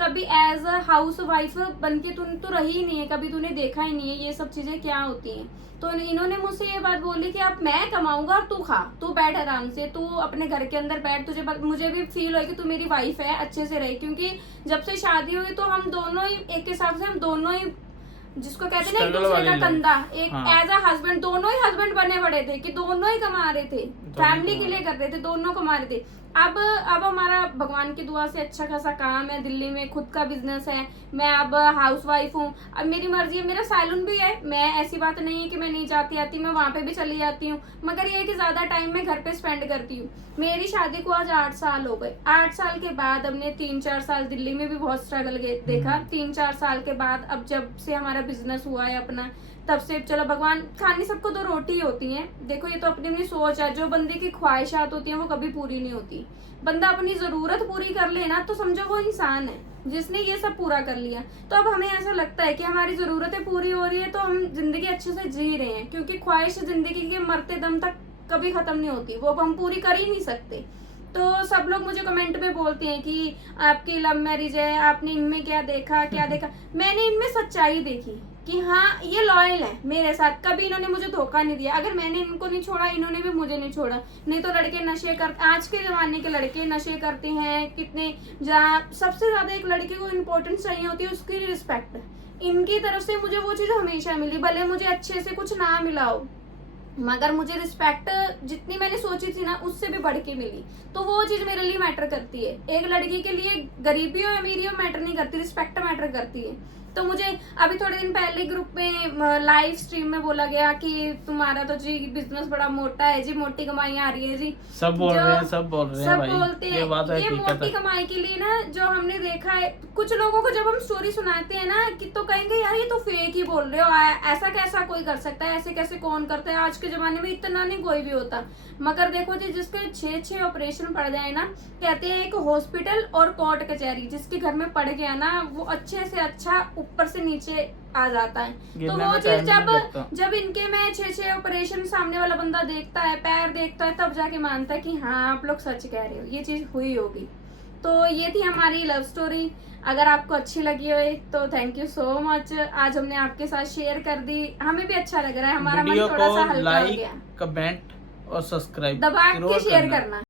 कभी एज अ हाउस वाइफ बन के तू रही ही नहीं है, कभी तूने देखा ही नहीं है ये सब चीजें क्या होती हैं। तो इन्होंने मुझसे ये बात बोली कि अब मैं कमाऊंगा और तू खा, तू बैठ आराम से, तू अपने घर के अंदर बैठ, मुझे भी फील हो कि तू मेरी वाइफ है, अच्छे से रही। क्योंकि जब से शादी हुई तो हम दोनों ही एक हिसाब से, हम दोनों ही जिसको कहते हैं ना एक दूसरे का कंधा, एक एज अ हस्बैंड, दोनों ही हस्बैंड बने पड़े थे कि दोनों ही कमा रहे थे, फैमिली के लिए कर रहे थे, दोनों कमा रहे थे। अब हमारा भगवान की दुआ से अच्छा खासा काम है, दिल्ली में खुद का बिजनेस है, मैं अब हाउस वाइफ हूँ। अब मेरी मर्जी है, मेरा सैलून भी है, मैं ऐसी बात नहीं है कि मैं नहीं जाती आती, मैं वहाँ पे भी चली जाती हूँ। मगर ये है कि ज्यादा टाइम मैं घर पे स्पेंड करती हूँ। मेरी शादी को आज 8 साल हो गए। 8 साल के बाद हमने 3-4 साल दिल्ली में भी बहुत स्ट्रगल देखा। 3-4 साल के बाद अब जब से हमारा बिजनेस हुआ है अपना, तब से चलो भगवान, खाने सबको 2 रोटी होती है। देखो ये तो अपनी अपनी सोच है, जो बंदे की ख्वाहिशात होती है वो कभी पूरी नहीं होती। बंदा अपनी जरूरत पूरी कर ले ना तो समझो वो इंसान है जिसने ये सब पूरा कर लिया। तो अब हमें ऐसा लगता है कि हमारी जरूरतें पूरी हो रही है तो हम जिंदगी अच्छे से जी रहे हैं, क्योंकि ख्वाहिश जिंदगी के मरते दम तक कभी खत्म नहीं होती, वो हम पूरी कर ही नहीं सकते। तो सब लोग मुझे कमेंट में बोलते हैं कि आपकी लव मैरिज है, आपने इनमें क्या देखा। मैंने इनमें सच्चाई देखी कि हाँ ये लॉयल है मेरे साथ, कभी इन्होंने मुझे धोखा नहीं दिया। अगर मैंने इनको नहीं छोड़ा, इन्होंने भी मुझे नहीं छोड़ा। नहीं तो लड़के नशे कर, आज के जमाने के लड़के नशे करते हैं कितने, जहाँ सबसे ज्यादा एक लड़के को इम्पोर्टेंस चाहिए होती है उसकी रिस्पेक्ट। इनकी तरफ से मुझे वो चीज हमेशा मिली, भले मुझे अच्छे से कुछ ना मिला हो, मगर मुझे रिस्पेक्ट जितनी मैंने सोची थी ना उससे भी बढ़ के मिली। तो वो चीज मेरे लिए मैटर करती है। एक लड़की के लिए गरीबी हो अमीरी हो मैटर नहीं करती, रिस्पेक्ट मैटर करती है। तो मुझे अभी थोड़े दिन पहले ग्रुप में लाइव स्ट्रीम में बोला गया कि तुम्हारा तो जी बिजनेस बड़ा मोटा है जी, मोटी कमाई आ रही है जी। सब बोल रहे हैं सब बोलते हैं ये मोटी कमाई के लिए ना, जो हमने देखा है कुछ लोगों को जब हम स्टोरी सुनाते हैं ना कि तो कहेंगे यार ये तो फेक ही बोल रहे हो, ऐसा कैसा कोई कर सकता है, ऐसे कैसे कौन करता है, आज के जमाने में इतना नहीं कोई भी होता। मगर देखो जी जिसके 6 ऑपरेशन पड़ जाए ना, कहते हैं एक हॉस्पिटल और कोर्ट कचहरी जिसके घर में पड़ गया ना वो अच्छे से अच्छा ऊपर से नीचे आ जाता है। तो वो चीज जब इनके में 6 ऑपरेशन सामने वाला बंदा देखता है, पैर देखता है, तब जाके मानता है कि हाँ आप लोग सच कह रहे हो, ये चीज हुई होगी। तो ये थी हमारी लव स्टोरी। अगर आपको अच्छी लगी हो तो थैंक यू सो मच। आज हमने आपके साथ शेयर कर दी, हमें भी अच्छा लग रहा है, हमारा मन थोड़ा सा हल्का हो गया। कमेंट और सब्सक्राइब दबा के शेयर करना।